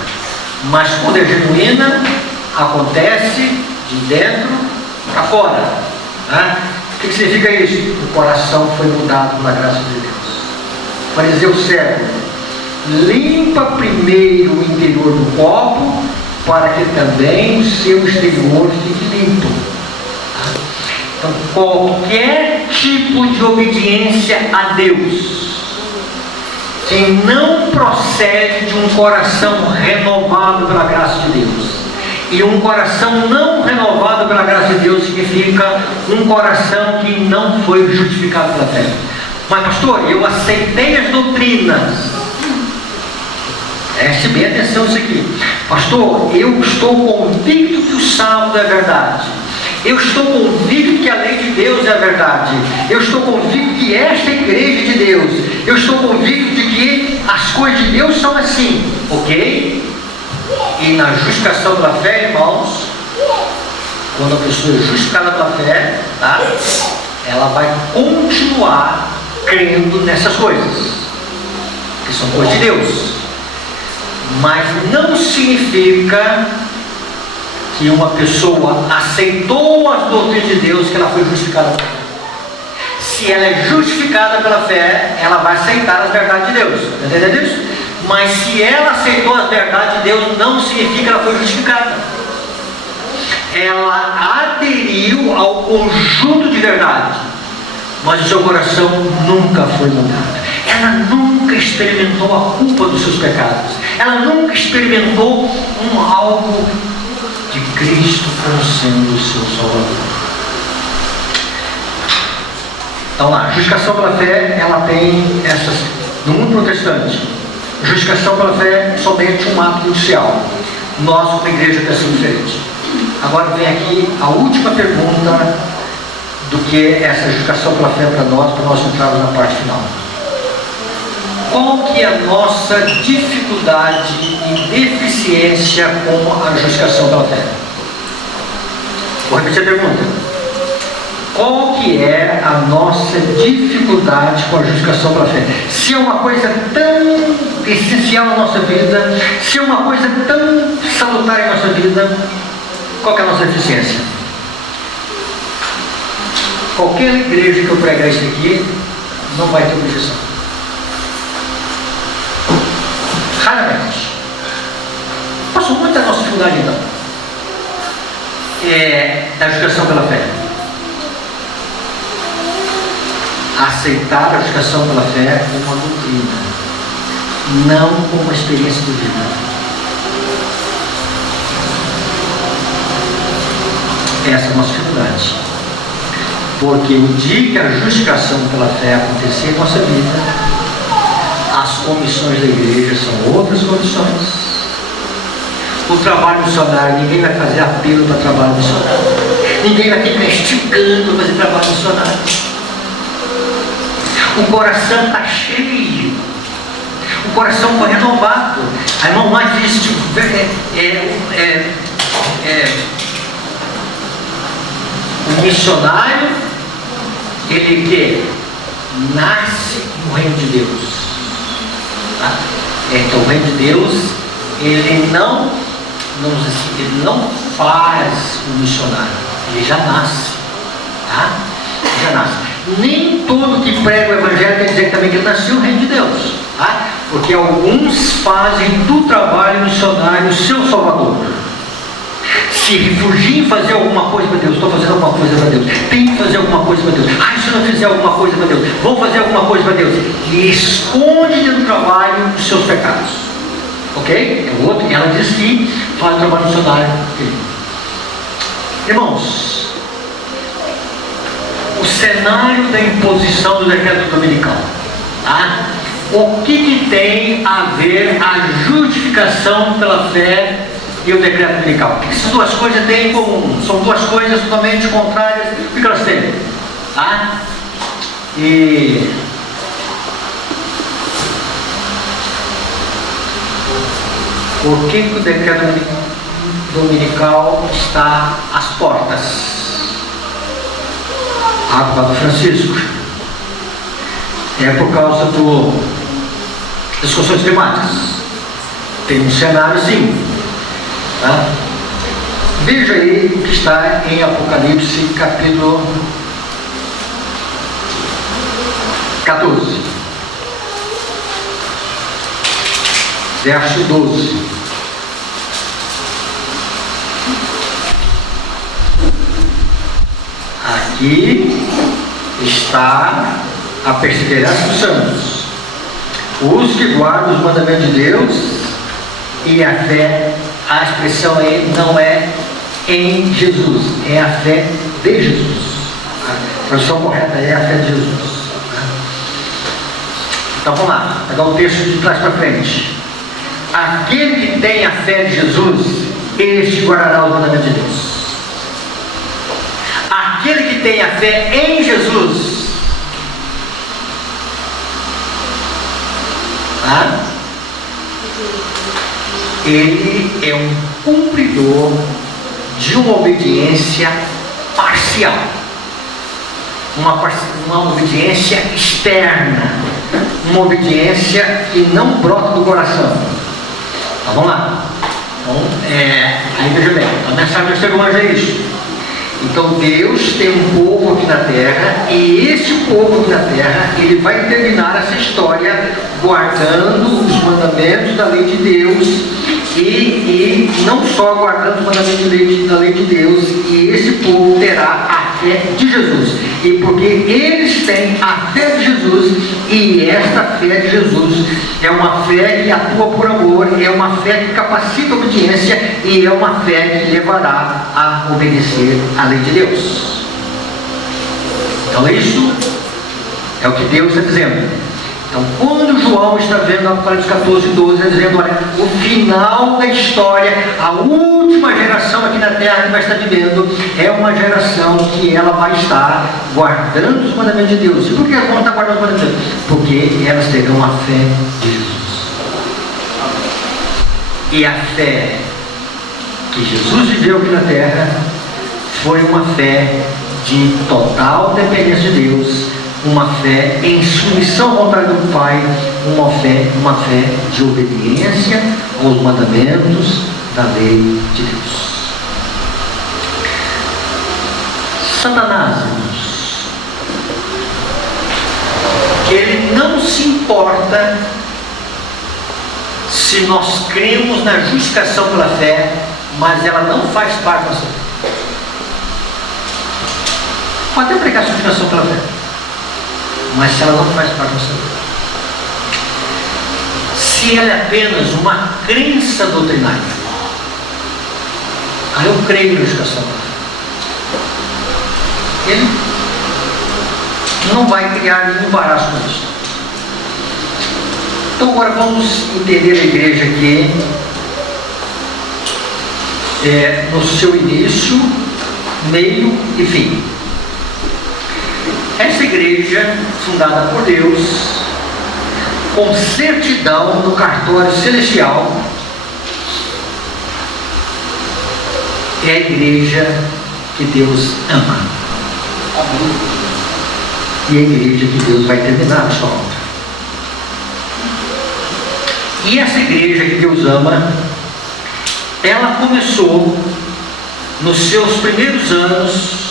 Mas quando é genuína, acontece de dentro para fora. Né? O que significa isso? O coração foi mudado pela graça de Deus. Fariseu cego, limpa primeiro o interior do copo, para que também o seu exterior fique limpo. Então, qualquer tipo de obediência a Deus, que não procede de um coração renovado pela graça de Deus, e um coração não renovado pela graça de Deus significa um coração que não foi justificado pela fé. Mas pastor, eu aceitei as doutrinas. Preste bem atenção nisso aqui. Pastor, eu estou convicto que o sábado é verdade. Eu estou convicto que a lei de Deus é a verdade. Eu estou convicto que esta é a igreja de Deus. Eu estou convicto de que as coisas de Deus são assim. Ok? E na justificação pela fé, irmãos, quando a pessoa é justificada pela fé, tá? Ela vai continuar crendo nessas coisas, que são coisas de Deus. Mas não significa que uma pessoa aceitou as doutrinas de Deus que ela foi justificada pela fé. Se ela é justificada pela fé, ela vai aceitar as verdades de Deus. Está entendendo isso? Mas se ela aceitou as verdades de Deus, não significa que ela foi justificada. Ela aderiu ao conjunto de verdade, mas o seu coração nunca foi mudado. Ela nunca experimentou a culpa dos seus pecados. Ela nunca experimentou algo de Cristo como sendo o seu Salvador. Então lá, justificação pela fé, ela tem essas, no mundo protestante, justificação pela fé é somente um ato judicial. Nós, como igreja, pensamos diferente. Agora vem aqui a última pergunta do que é essa justificação pela fé para nós entrarmos na parte final. Qual que é a nossa dificuldade e deficiência com a justificação pela fé? Vou repetir a pergunta. Qual que é a nossa dificuldade com a justificação pela fé? Se é uma coisa tão essencial na nossa vida, se é uma coisa tão salutar em nossa vida, qual que é a nossa deficiência? Qualquer igreja que eu pregar isso aqui não vai ter objeção. Raramente. Passou muito a nossa dificuldade então. Da justificação pela fé. Aceitar a justificação pela fé como uma doutrina, não como uma experiência de vida. Essa é a nossa dificuldade. Porque o dia que a justificação pela fé acontecer em nossa vida, as comissões da igreja são outras comissões. O trabalho missionário, ninguém vai fazer apelo para trabalho missionário. Ninguém vai ficar esticando para fazer trabalho missionário. O coração está cheio. O coração foi renovado. A irmã Mãe disse o missionário, ele que nasce no reino de Deus. Tá? Então o reino de Deus, ele não faz o missionário, ele já nasce. Tá? Já nasce. Nem todo que prega o evangelho quer dizer também que ele nasceu no reino de Deus. Tá? Porque alguns fazem do trabalho missionário o seu salvador. Se refugiem em fazer alguma coisa para Deus, estou fazendo alguma coisa para Deus, tem que fazer alguma coisa para Deus, se eu não fizer alguma coisa para Deus, vou fazer alguma coisa para Deus, e esconde dentro do trabalho os seus pecados. Ok? É o outro, ela diz que faz o trabalho missionário. Irmãos, o cenário da imposição do decreto dominical, tá? O que tem a ver a justificação pela fé e o decreto dominical? O que essas duas coisas têm em comum? São duas coisas totalmente contrárias. O que elas têm? Tá? E por que o decreto dominical está às portas? A Papa Francisco é por causa das discussões climáticas. Tem um cenário assim, tá? Veja aí o que está em Apocalipse, capítulo 14, verso 12. Aqui está a perseverança dos santos, os que guardam os mandamentos de Deus e a fé. A expressão aí não é em Jesus, é a fé de Jesus. A tradução correta é a fé de Jesus. Então vamos lá, pegar o texto de trás para frente. Aquele que tem a fé de Jesus, este guardará os mandamentos de Deus. Aquele que tem a fé em Jesus, ele é um cumpridor de uma obediência parcial, uma obediência externa, uma obediência que não brota do coração. Tá, vamos lá. Então, aí veja bem, a mensagem do terceiro anjo é isso. Então Deus tem um povo aqui na terra, e esse povo aqui na terra, ele vai terminar essa história guardando os mandamentos da lei de Deus, e não só guardando os mandamentos da lei de Deus, e esse povo terá a fé de Jesus. E porque eles têm a fé de Jesus, e esta fé de Jesus é uma fé que atua por amor, é uma fé que capacita a obediência, e é uma fé que levará a obedecer a lei de Deus. Então isso é o que Deus está dizendo. Então quando João está vendo Apocalipse 14, 12, está dizendo, olha, o final da história, a última geração aqui na terra que vai estar vivendo, é uma geração que ela vai estar guardando os mandamentos de Deus. E por que elas vão estar guardando os mandamentos de Deus? Porque elas terão a fé de Jesus. E a fé que Jesus viveu aqui na terra foi uma fé de total dependência de Deus, uma fé em submissão à vontade do Pai, uma fé de obediência aos mandamentos da lei de Deus. Satanás, irmãos, ele não se importa se nós cremos na justificação pela fé, mas ela não faz parte da nossa vida. Pode até pregar a justificação pela fé, mas se ela não faz parte da nossa vida, se ela é apenas uma crença doutrinária, eu creio na justificação pela fé, ele não vai criar nenhum embaraço com isso. Então agora vamos entender a igreja aqui, no seu início, meio e fim. Essa igreja, fundada por Deus, com certidão no cartório celestial, é a igreja que Deus ama. E a igreja que Deus vai terminar a sua obra. E essa igreja que Deus ama, ela começou nos seus primeiros anos.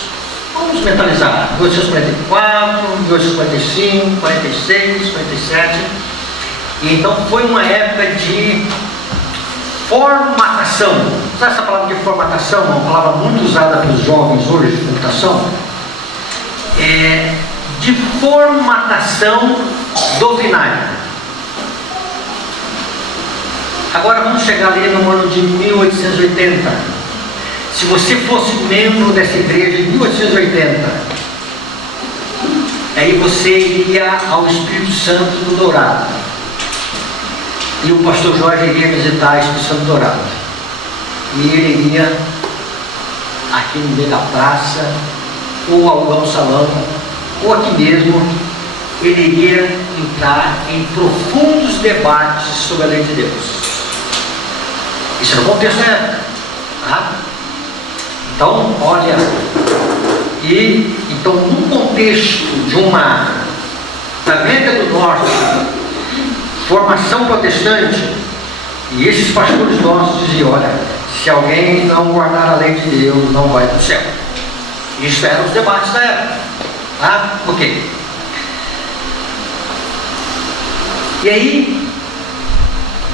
Vamos mentalizar, 1844, 1845, 46, 47. E então foi uma época de formatação. Sabe essa palavra de formatação? Uma palavra muito usada pelos jovens hoje de computação. De formatação doutrinária. Agora vamos chegar ali no ano de 1880. Se você fosse membro dessa igreja em 1880, aí você iria ao Espírito Santo do Dourado, e o pastor Jorge iria visitar o Espírito Santo do Dourado, e ele iria aqui no meio da praça, ou alugar um salão, ou aqui mesmo, ele iria entrar em profundos debates sobre a lei de Deus. Isso é no contexto da época, tá? Então, olha, então no contexto de uma, da América do Norte, formação protestante, e esses pastores nossos diziam, olha, se alguém não guardar a lei de Deus, não vai para o céu. Isso eram os debates da época. Ah, ok. E aí,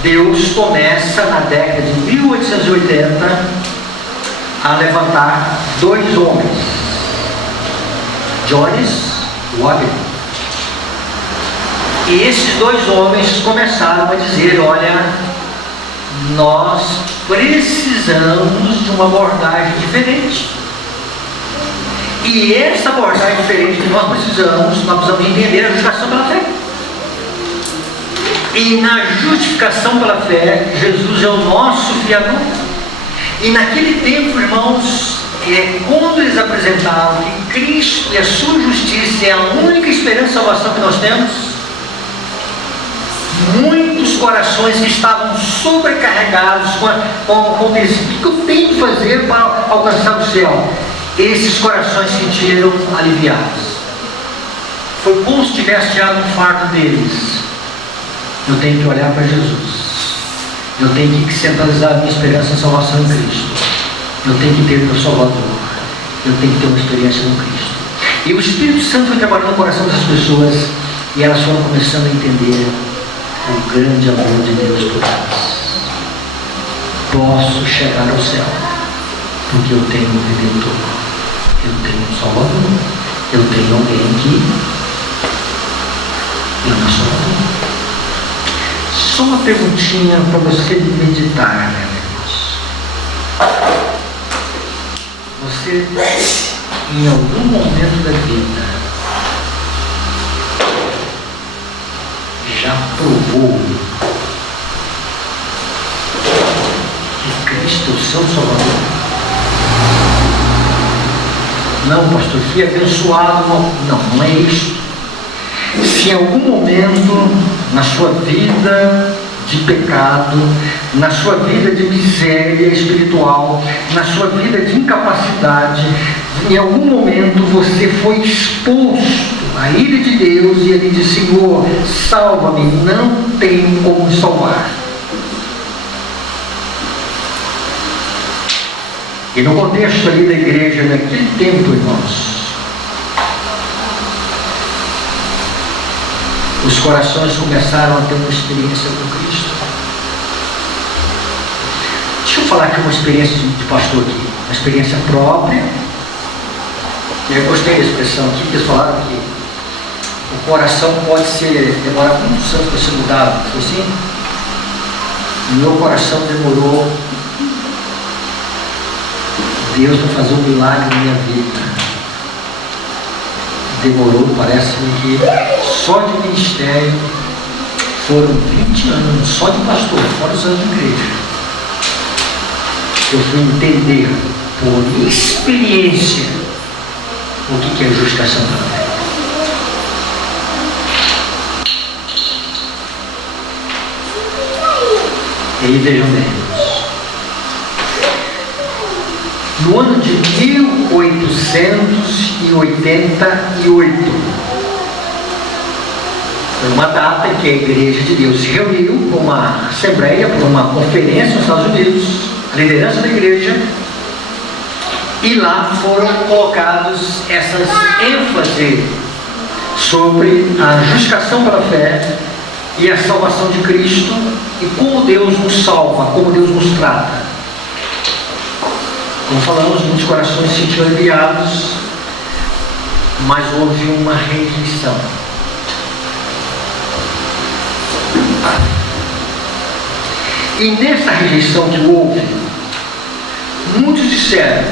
Deus começa na década de 1880 a levantar dois homens, Jones e Wagner. E esses dois homens começaram a dizer: olha, nós precisamos de uma abordagem diferente. E essa abordagem diferente que nós precisamos entender a justificação pela fé. E na justificação pela fé, Jesus é o nosso fiador. E naquele tempo, irmãos, quando eles apresentavam que Cristo e a sua justiça é a única esperança de salvação que nós temos, muitos corações que estavam sobrecarregados com esse: o que eu tenho que fazer para alcançar o céu? Esses corações se sentiram aliviados. Foi como se tivesse tirado um fardo deles. Eu tenho que olhar para Jesus. Eu tenho que centralizar a minha esperança em salvação em Cristo. Eu tenho que ter meu Salvador. Eu tenho que ter uma experiência com Cristo. E o Espírito Santo foi trabalhando no coração dessas pessoas, e elas foram começando a entender o grande amor de Deus por elas. Posso chegar ao céu porque eu tenho um Redentor, eu tenho um Salvador, eu tenho alguém que é o meu Salvador. Só uma perguntinha para você meditar, meus irmãos. Você, em algum momento da vida, já provou que Cristo é o seu Salvador? Não, pastor, fui abençoado. Não é isso. Se em algum momento na sua vida de pecado, na sua vida de miséria espiritual, na sua vida de incapacidade, em algum momento você foi exposto à ira de Deus e ele disse: Senhor, salva-me, não tenho como me salvar. E no contexto ali da igreja naquele tempo, irmãos, os corações começaram a ter uma experiência com Cristo. Deixa eu falar aqui uma experiência de pastor aqui, uma experiência própria. E eu gostei da expressão aqui, que eles falaram que o coração pode demorar muitos anos para ser mudado. Foi assim? O meu coração demorou, Deus vai fazer um milagre na minha vida. Demorou, parece-me que só de ministério foram 20 anos, só de pastor, fora os anos de igreja. Eu fui entender por experiência o que é justificação pela fé. E aí vejam bem, no ano de 1888, foi uma data em que a Igreja de Deus se reuniu para uma assembleia, para uma conferência nos Estados Unidos, a liderança da igreja, e lá foram colocados essas ênfases sobre a justificação pela fé e a salvação de Cristo e como Deus nos salva, como Deus nos trata. Como falamos, muitos corações se sentiram aliviados, mas houve uma rejeição. E nessa rejeição que houve, muitos disseram: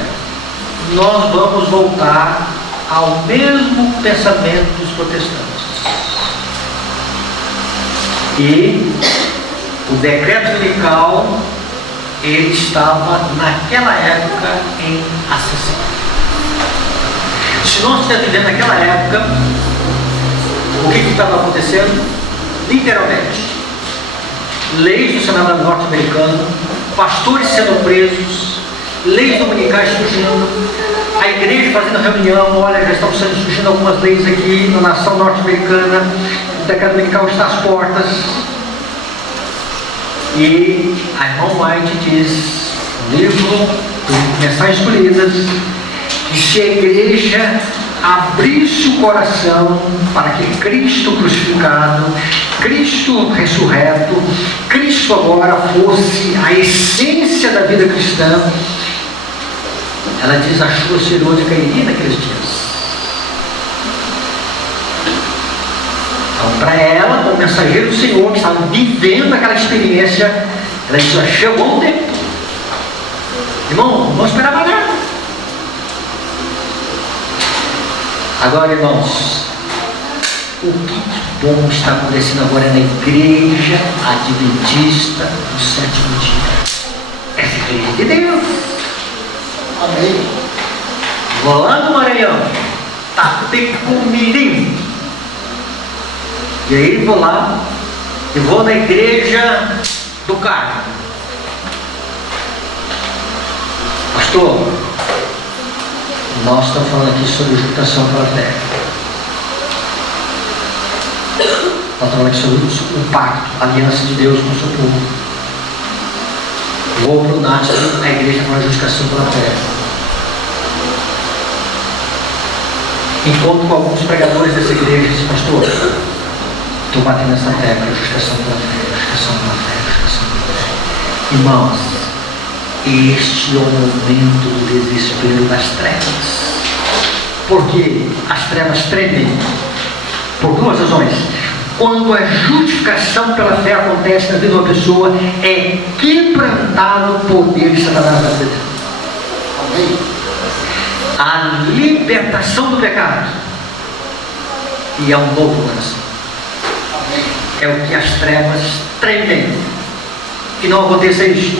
nós vamos voltar ao mesmo pensamento dos protestantes. E o decreto dominical, ele estava naquela época em ascensão. Se nós estivermos vivendo naquela época, o que estava acontecendo? Literalmente, leis do Senado norte-americano, pastores sendo presos, leis dominicais surgindo, a igreja fazendo reunião: olha, já estão surgindo algumas leis aqui na nação norte-americana, o decreto dominical está às portas. E a irmã White diz: um livro de mensagens escolhidas, que se a igreja abrisse o coração para que Cristo crucificado, Cristo ressurreto, Cristo agora fosse a essência da vida cristã, ela diz: a chuva serôdia cairia naqueles dias. Então, para ela, como mensageiro do Senhor, que estava vivendo aquela experiência, ela disse: ó, chegou o tempo. Irmão, não esperava nada. Agora, irmãos, o que bom está acontecendo agora na igreja adventista do sétimo dia. Essa igreja de Deus. Amém. Vou lá no Maranhão, Tapecumirim. E aí vou lá e vou na igreja do Carmo. Pastor, nós estamos falando aqui sobre justificação pela fé. Nós estamos falando aqui sobre o pacto, a aliança de Deus com o seu povo. Vou para o NASP, a igreja fala justificação pela fé. Encontro com alguns pregadores dessa igreja e disse: pastor, estou batendo nessa tecla, justificação pela fé, justificação pela fé, justificação pela fé. Irmãos, este é o momento do desespero das trevas. Porque as trevas tremem por duas razões. Quando a justificação pela fé acontece na vida de uma pessoa, é quebrantado o poder de Satanás na vida. Amém. A libertação do pecado e é um novo coração. Amém. É o que as trevas tremem. Que não aconteça isso.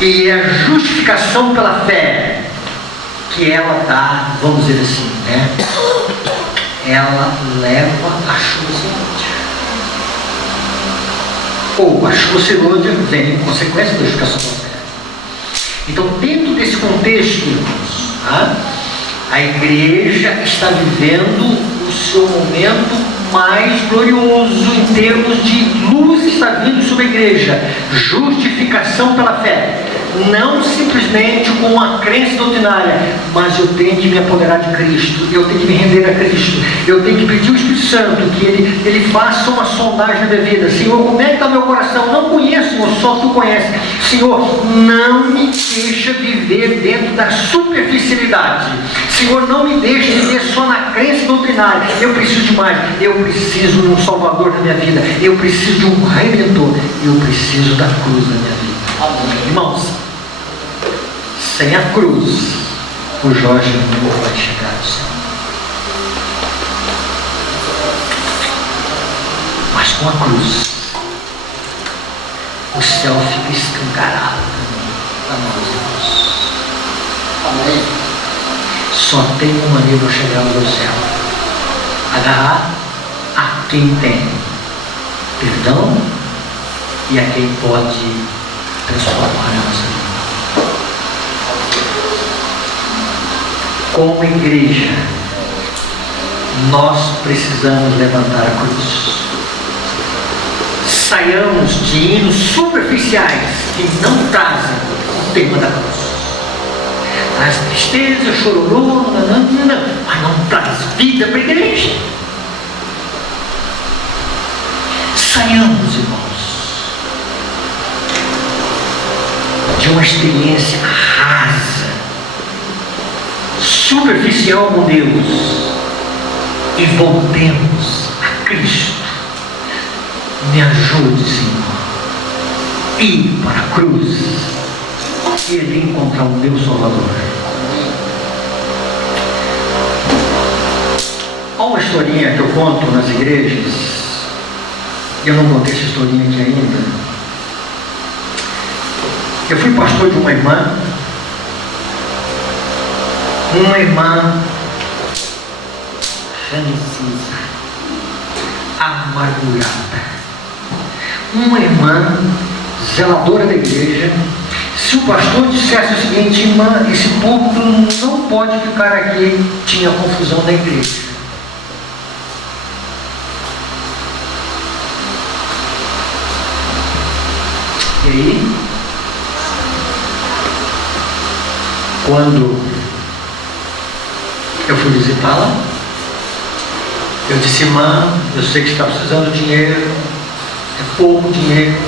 E a justificação pela fé que ela dá, vamos dizer assim, né? Ela leva a chuva serôdia. Ou a chuva serôdia vem em consequência da justificação pela fé. Então, dentro desse contexto, irmãos, tá? A igreja está vivendo o seu momento mais glorioso em termos de luz está vindo sobre a igreja. Justificação pela fé. Não simplesmente com uma crença doutrinária, mas eu tenho que me apoderar de Cristo, eu tenho que me render a Cristo, eu tenho que pedir ao Espírito Santo que Ele faça uma sondagem na minha vida. Senhor, como é que está meu coração? Não conheço, Senhor, só Tu conheces. Senhor, não me deixa viver dentro da superficialidade. Senhor, não me deixe viver só na crença doutrinária. Eu preciso de mais. Eu preciso de um Salvador na minha vida. Eu preciso de um Redentor. Eu preciso da cruz na minha vida. Amém. Irmãos, sem a cruz, o Jorge não vai chegar ao céu. Mas com a cruz, o céu fica escancarado para nós, irmãos. Amém. Só tem uma maneira de chegarmos ao céu: agarrar a quem tem perdão e a quem pode transformar a nossa vida. Como igreja, nós precisamos levantar a cruz. Saiamos de hinos superficiais que não trazem o tema da cruz. Traz tristeza, chororô, mas não traz vida para a igreja. Saiamos, irmãos, de uma experiência rasa, superficial com Deus, e voltemos a Cristo. Me ajude, Senhor, ir para a cruz e ali encontrar o meu Salvador. Há uma historinha que eu conto nas igrejas, eu não contei essa historinha aqui ainda. Eu fui pastor de uma irmã ranciosa, amargurada, uma irmã zeladora da igreja. Se o pastor dissesse o seguinte: irmã, esse público não pode ficar aqui, tinha confusão na igreja. E aí, Quando eu fui visitá-la, eu disse: irmã, eu sei que está precisando de dinheiro, é pouco dinheiro,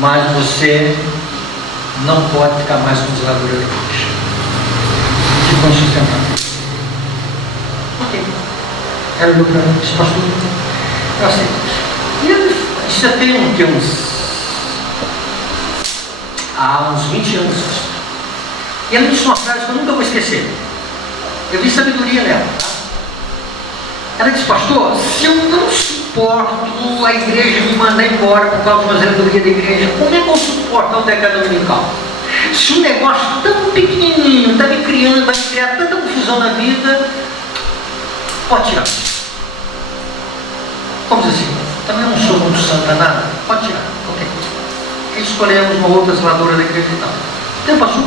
mas você não pode ficar mais com zeladora da igreja. Ficou sustentável. Ok. Ela olhou para mim e disse: pastor, eu aceito. E isso já tem há uns 20 anos. E ela disse uma frase que eu nunca vou esquecer. Eu vi sabedoria nela. Ela disse: pastor, se eu não suporto a igreja me mandar embora por causa de uma zeladoria da igreja, como é que eu suporto o decado dominical? Se um negócio tão pequenininho está me criando, vai criar tanta confusão na vida, pode tirar. Como diz assim? Também não sou muito santa nada, pode tirar. Ok. E escolhemos uma outra zeladora da igreja e tal. O tempo passou.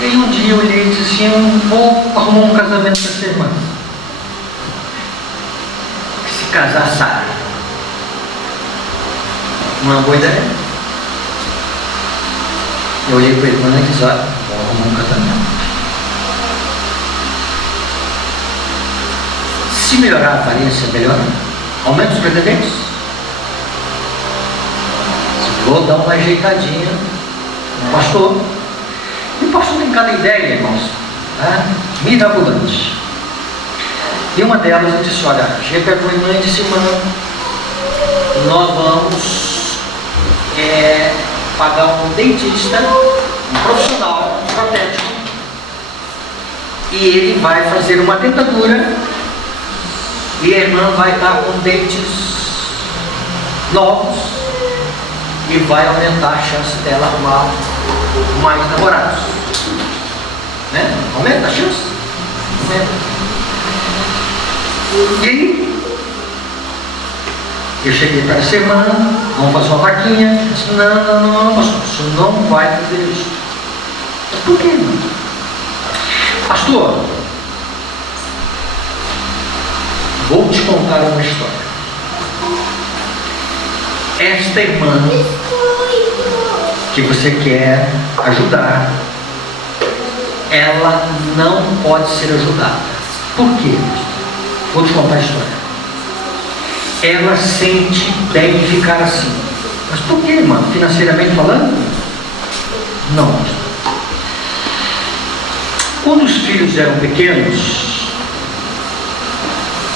E aí um dia eu olhei e disse assim: eu vou arrumar um casamento para essa irmã. Se casar sabe. Uma boa ideia. Eu olhei para a irmã e disse: olha, vou arrumar um casamento. Se melhorar a aparência, melhora. Aumenta os pretendentes. Vou dar uma ajeitadinha no pastor. E o pastor tem cada ideia, irmãos, mirabolante. E uma delas eu disse: olha, cheguei perto da irmã e disse: irmã, nós vamos pagar um dentista, um profissional, um protético, e ele vai fazer uma dentadura, e a irmã vai estar com dentes novos e vai aumentar a chance dela arrumar mais namorados, né? Aumenta a chance, aumenta. E aí eu cheguei para essa irmã: vamos fazer uma vaquinha. Eu disse: não, pastor, o senhor não vai fazer isso. Mas por quê, irmão? Pastor, vou te contar uma história. Esta irmã que você quer ajudar, ela não pode ser ajudada. Por quê? Vou te contar a história. Ela sente deve ficar assim. Mas por que, irmã? Financeiramente falando? Não. Quando os filhos eram pequenos,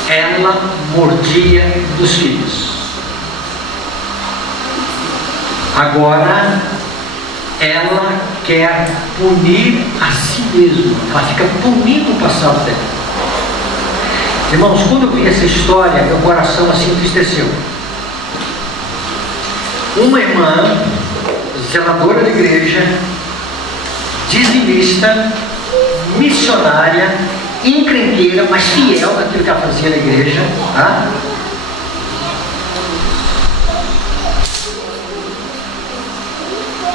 ela mordia dos filhos. Agora ela quer punir a si mesma. Ela fica punindo o passado dela. Irmãos, quando eu vi essa história, meu coração assim entristeceu. Uma irmã, zeladora da igreja, dizimista, missionária, encrenqueira, mas fiel naquilo que ela fazia na igreja, tá?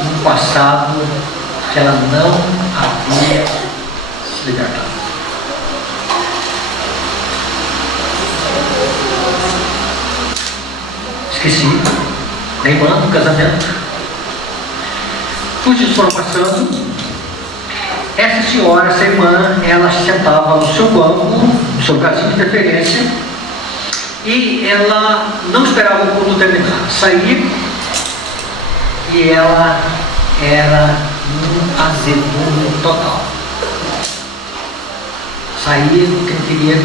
Um passado que ela não havia se libertado. Esqueci da irmã no casamento. Os dias foram passando. Essa senhora, essa irmã, ela sentava no seu banco, no seu lugarzinho de preferência, e ela não esperava o culto terminar. Saía e ela era um azedume total. Saía porque não queria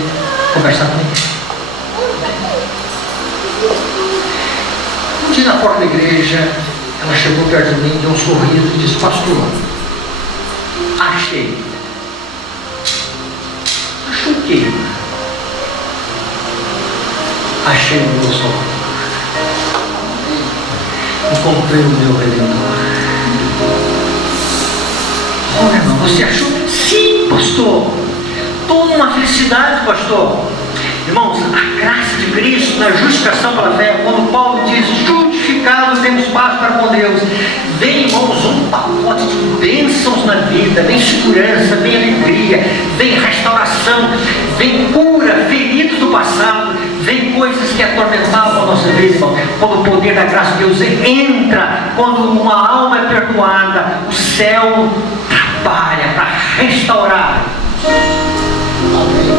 conversar com ninguém. Um dia na porta da igreja, ela chegou perto de mim, deu um sorriso e disse: pastor, achei. Achou o quê? Achei o meu Salvador. Encontrei o meu Redentor. Olha, irmão, você achou? Sim, pastor. Estou numa felicidade, pastor. Irmãos, a graça de Cristo na justificação pela fé, quando Paulo diz: justificados temos paz para com Deus, vem, irmãos, um pacote de bênçãos na vida, vem segurança, vem alegria, vem restauração, vem cura, feridos do passado, Vem coisas que atormentavam a nossa vida, irmão. Quando o poder da graça de Deus entra, quando uma alma é perdoada, o céu trabalha para restaurar. Amém.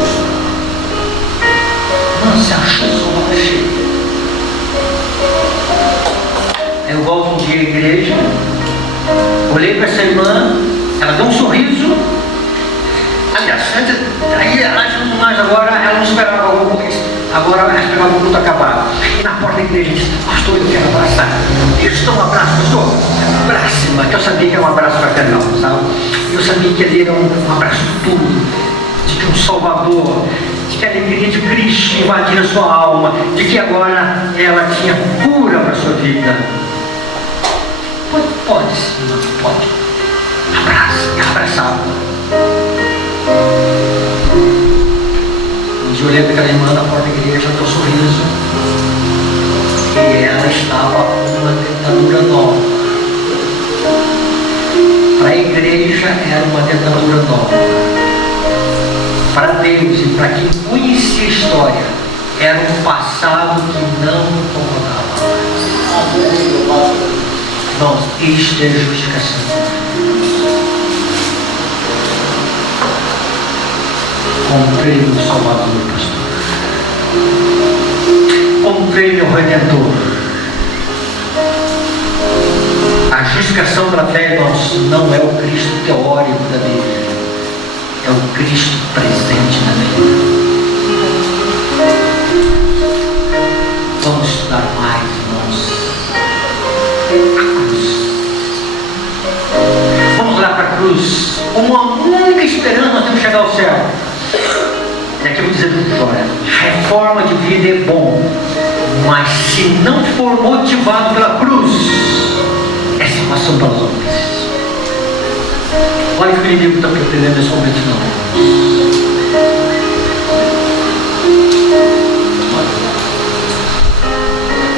Não se achou só cheio. Eu volto um dia à igreja, olhei para essa irmã, ela deu um sorriso. Aliás, mas agora ela não esperava alguma coisa. Agora ela esperava o culto acabar. E na porta da igreja disse: pastor, eu quero abraçar. Isso, dá um abraço, pastor. Abraço, mas eu sabia que era um abraço fraternal, sabe? Eu sabia que ele era um abraço puro, de que um Salvador, de que a alegria de Cristo invadia a sua alma, de que agora ela tinha cura para a sua vida. Pode sim, irmão, pode. Abraça, abraçava. Um dia eu olhei para aquela irmã na porta da igreja, deu um sorriso, e ela estava com uma dentadura nova. Para a igreja era uma dentadura nova. Para Deus e para quem conhecia a história, era um passado que não incomodava mais. Irmãos, isto é justificação. Comprei o Salvador, pastor. Comprei o Redentor. A justificação pela fé, irmãos, não é o Cristo teórico da Bíblia, é o Cristo presente na Bíblia. Vamos estudar mais, irmãos, a cruz. Vamos olhar para a cruz. Uma única esperança nós temos que chegar ao céu. E aqui eu vou dizer tudo fora. Reforma de vida é bom, mas se não for motivado pela cruz, é salvação para os homens. Olha o que o inimigo está pretendendo nesse momento, não.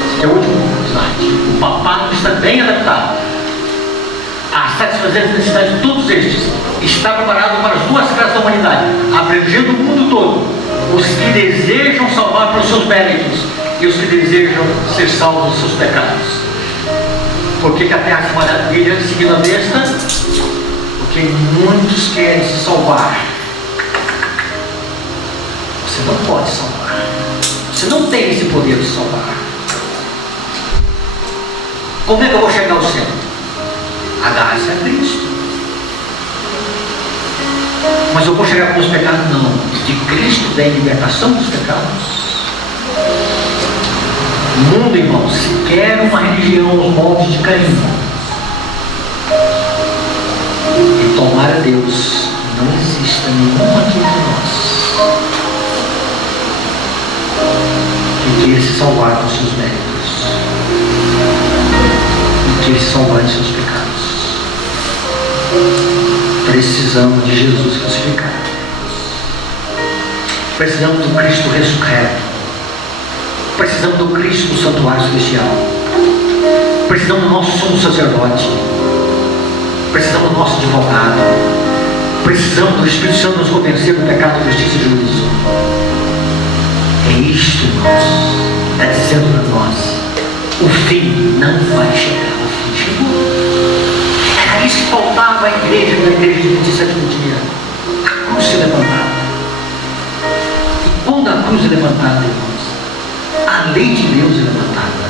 Esse é o último slide. O papado está bem adaptado a satisfazer as necessidades de todos estes. Está preparado para as duas classes da humanidade, abrangendo o mundo todo: os que desejam salvar pelos seus méritos e os que desejam ser salvos dos seus pecados. Por que a terra se maravilha seguindo a besta? Porque muitos querem se salvar. Você não pode salvar. Você não tem esse poder de salvar. Como é que eu vou chegar ao céu? Agarra-se a Cristo. Mas eu vou chegar com os pecados? Não. De Cristo vem libertação dos pecados. O mundo, irmãos, quer uma religião aos moldes de Caim. E tomar a Deus, não existe nenhum aqui entre nós que queira se salvar com seus méritos e queira se salvar de seus pecados. Precisamos de Jesus crucificado. Precisamos do Cristo ressurreto. Precisamos do Cristo no santuário celestial. Precisamos do nosso sumo sacerdote. Precisamos do nosso advogado. Precisamos do Espírito Santo nos convencer do pecado, justiça e juízo. É isto, irmãos, está dizendo para nós: o fim não vai chegar. O fim chegou. Era isso que faltava à igreja, na igreja de 27º dia. A cruz se levantada. E quando a cruz é levantada, irmãos, a lei de Deus é levantada.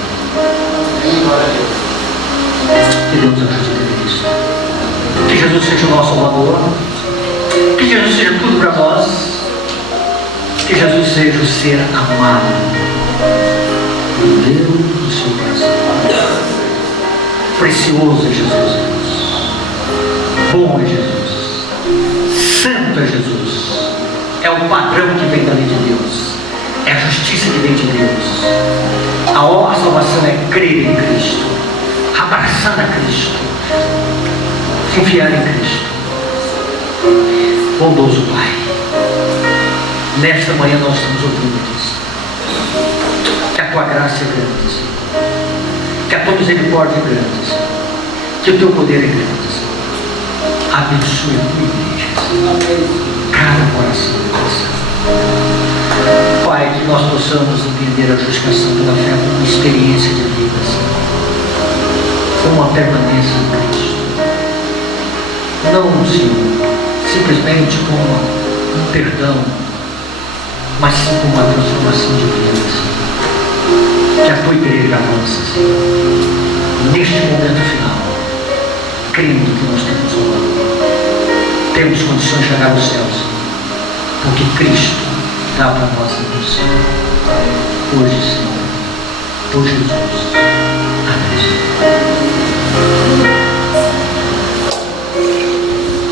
Que Deus nos ajude a entender isso. Que Jesus seja o nosso Salvador. Que Jesus seja tudo para nós. Que Jesus seja o ser amado por Deus do seu coração. Precioso é Jesus, irmãos. Bom é Jesus. Santo é Jesus. É o padrão que vem da lei de Deus. É a justiça que vem de Deus. A salvação é crer em Cristo, abraçar a Cristo, confiar em Cristo. Bondoso Pai, nesta manhã nós estamos ouvindo aqui, que a Tua graça é grande, Senhor. Que a Tua misericórdia é grande, Senhor. Que o Teu poder é grande, Senhor. Abençoe a Tua igreja, Senhor. Cada coração, Senhor. Pai, que nós possamos entender a justificação pela fé como uma experiência de vida, Senhor. Como uma permanência em Cristo. Não, Senhor, simplesmente como um perdão, mas sim como uma transformação de vida, Senhor. Que a tua igreja avança, Senhor. Neste momento final, crendo que nós temos valor. Temos condições de chegar ao céu, Senhor. Porque Cristo dá para nós a Senhor. Hoje, Senhor, por Jesus.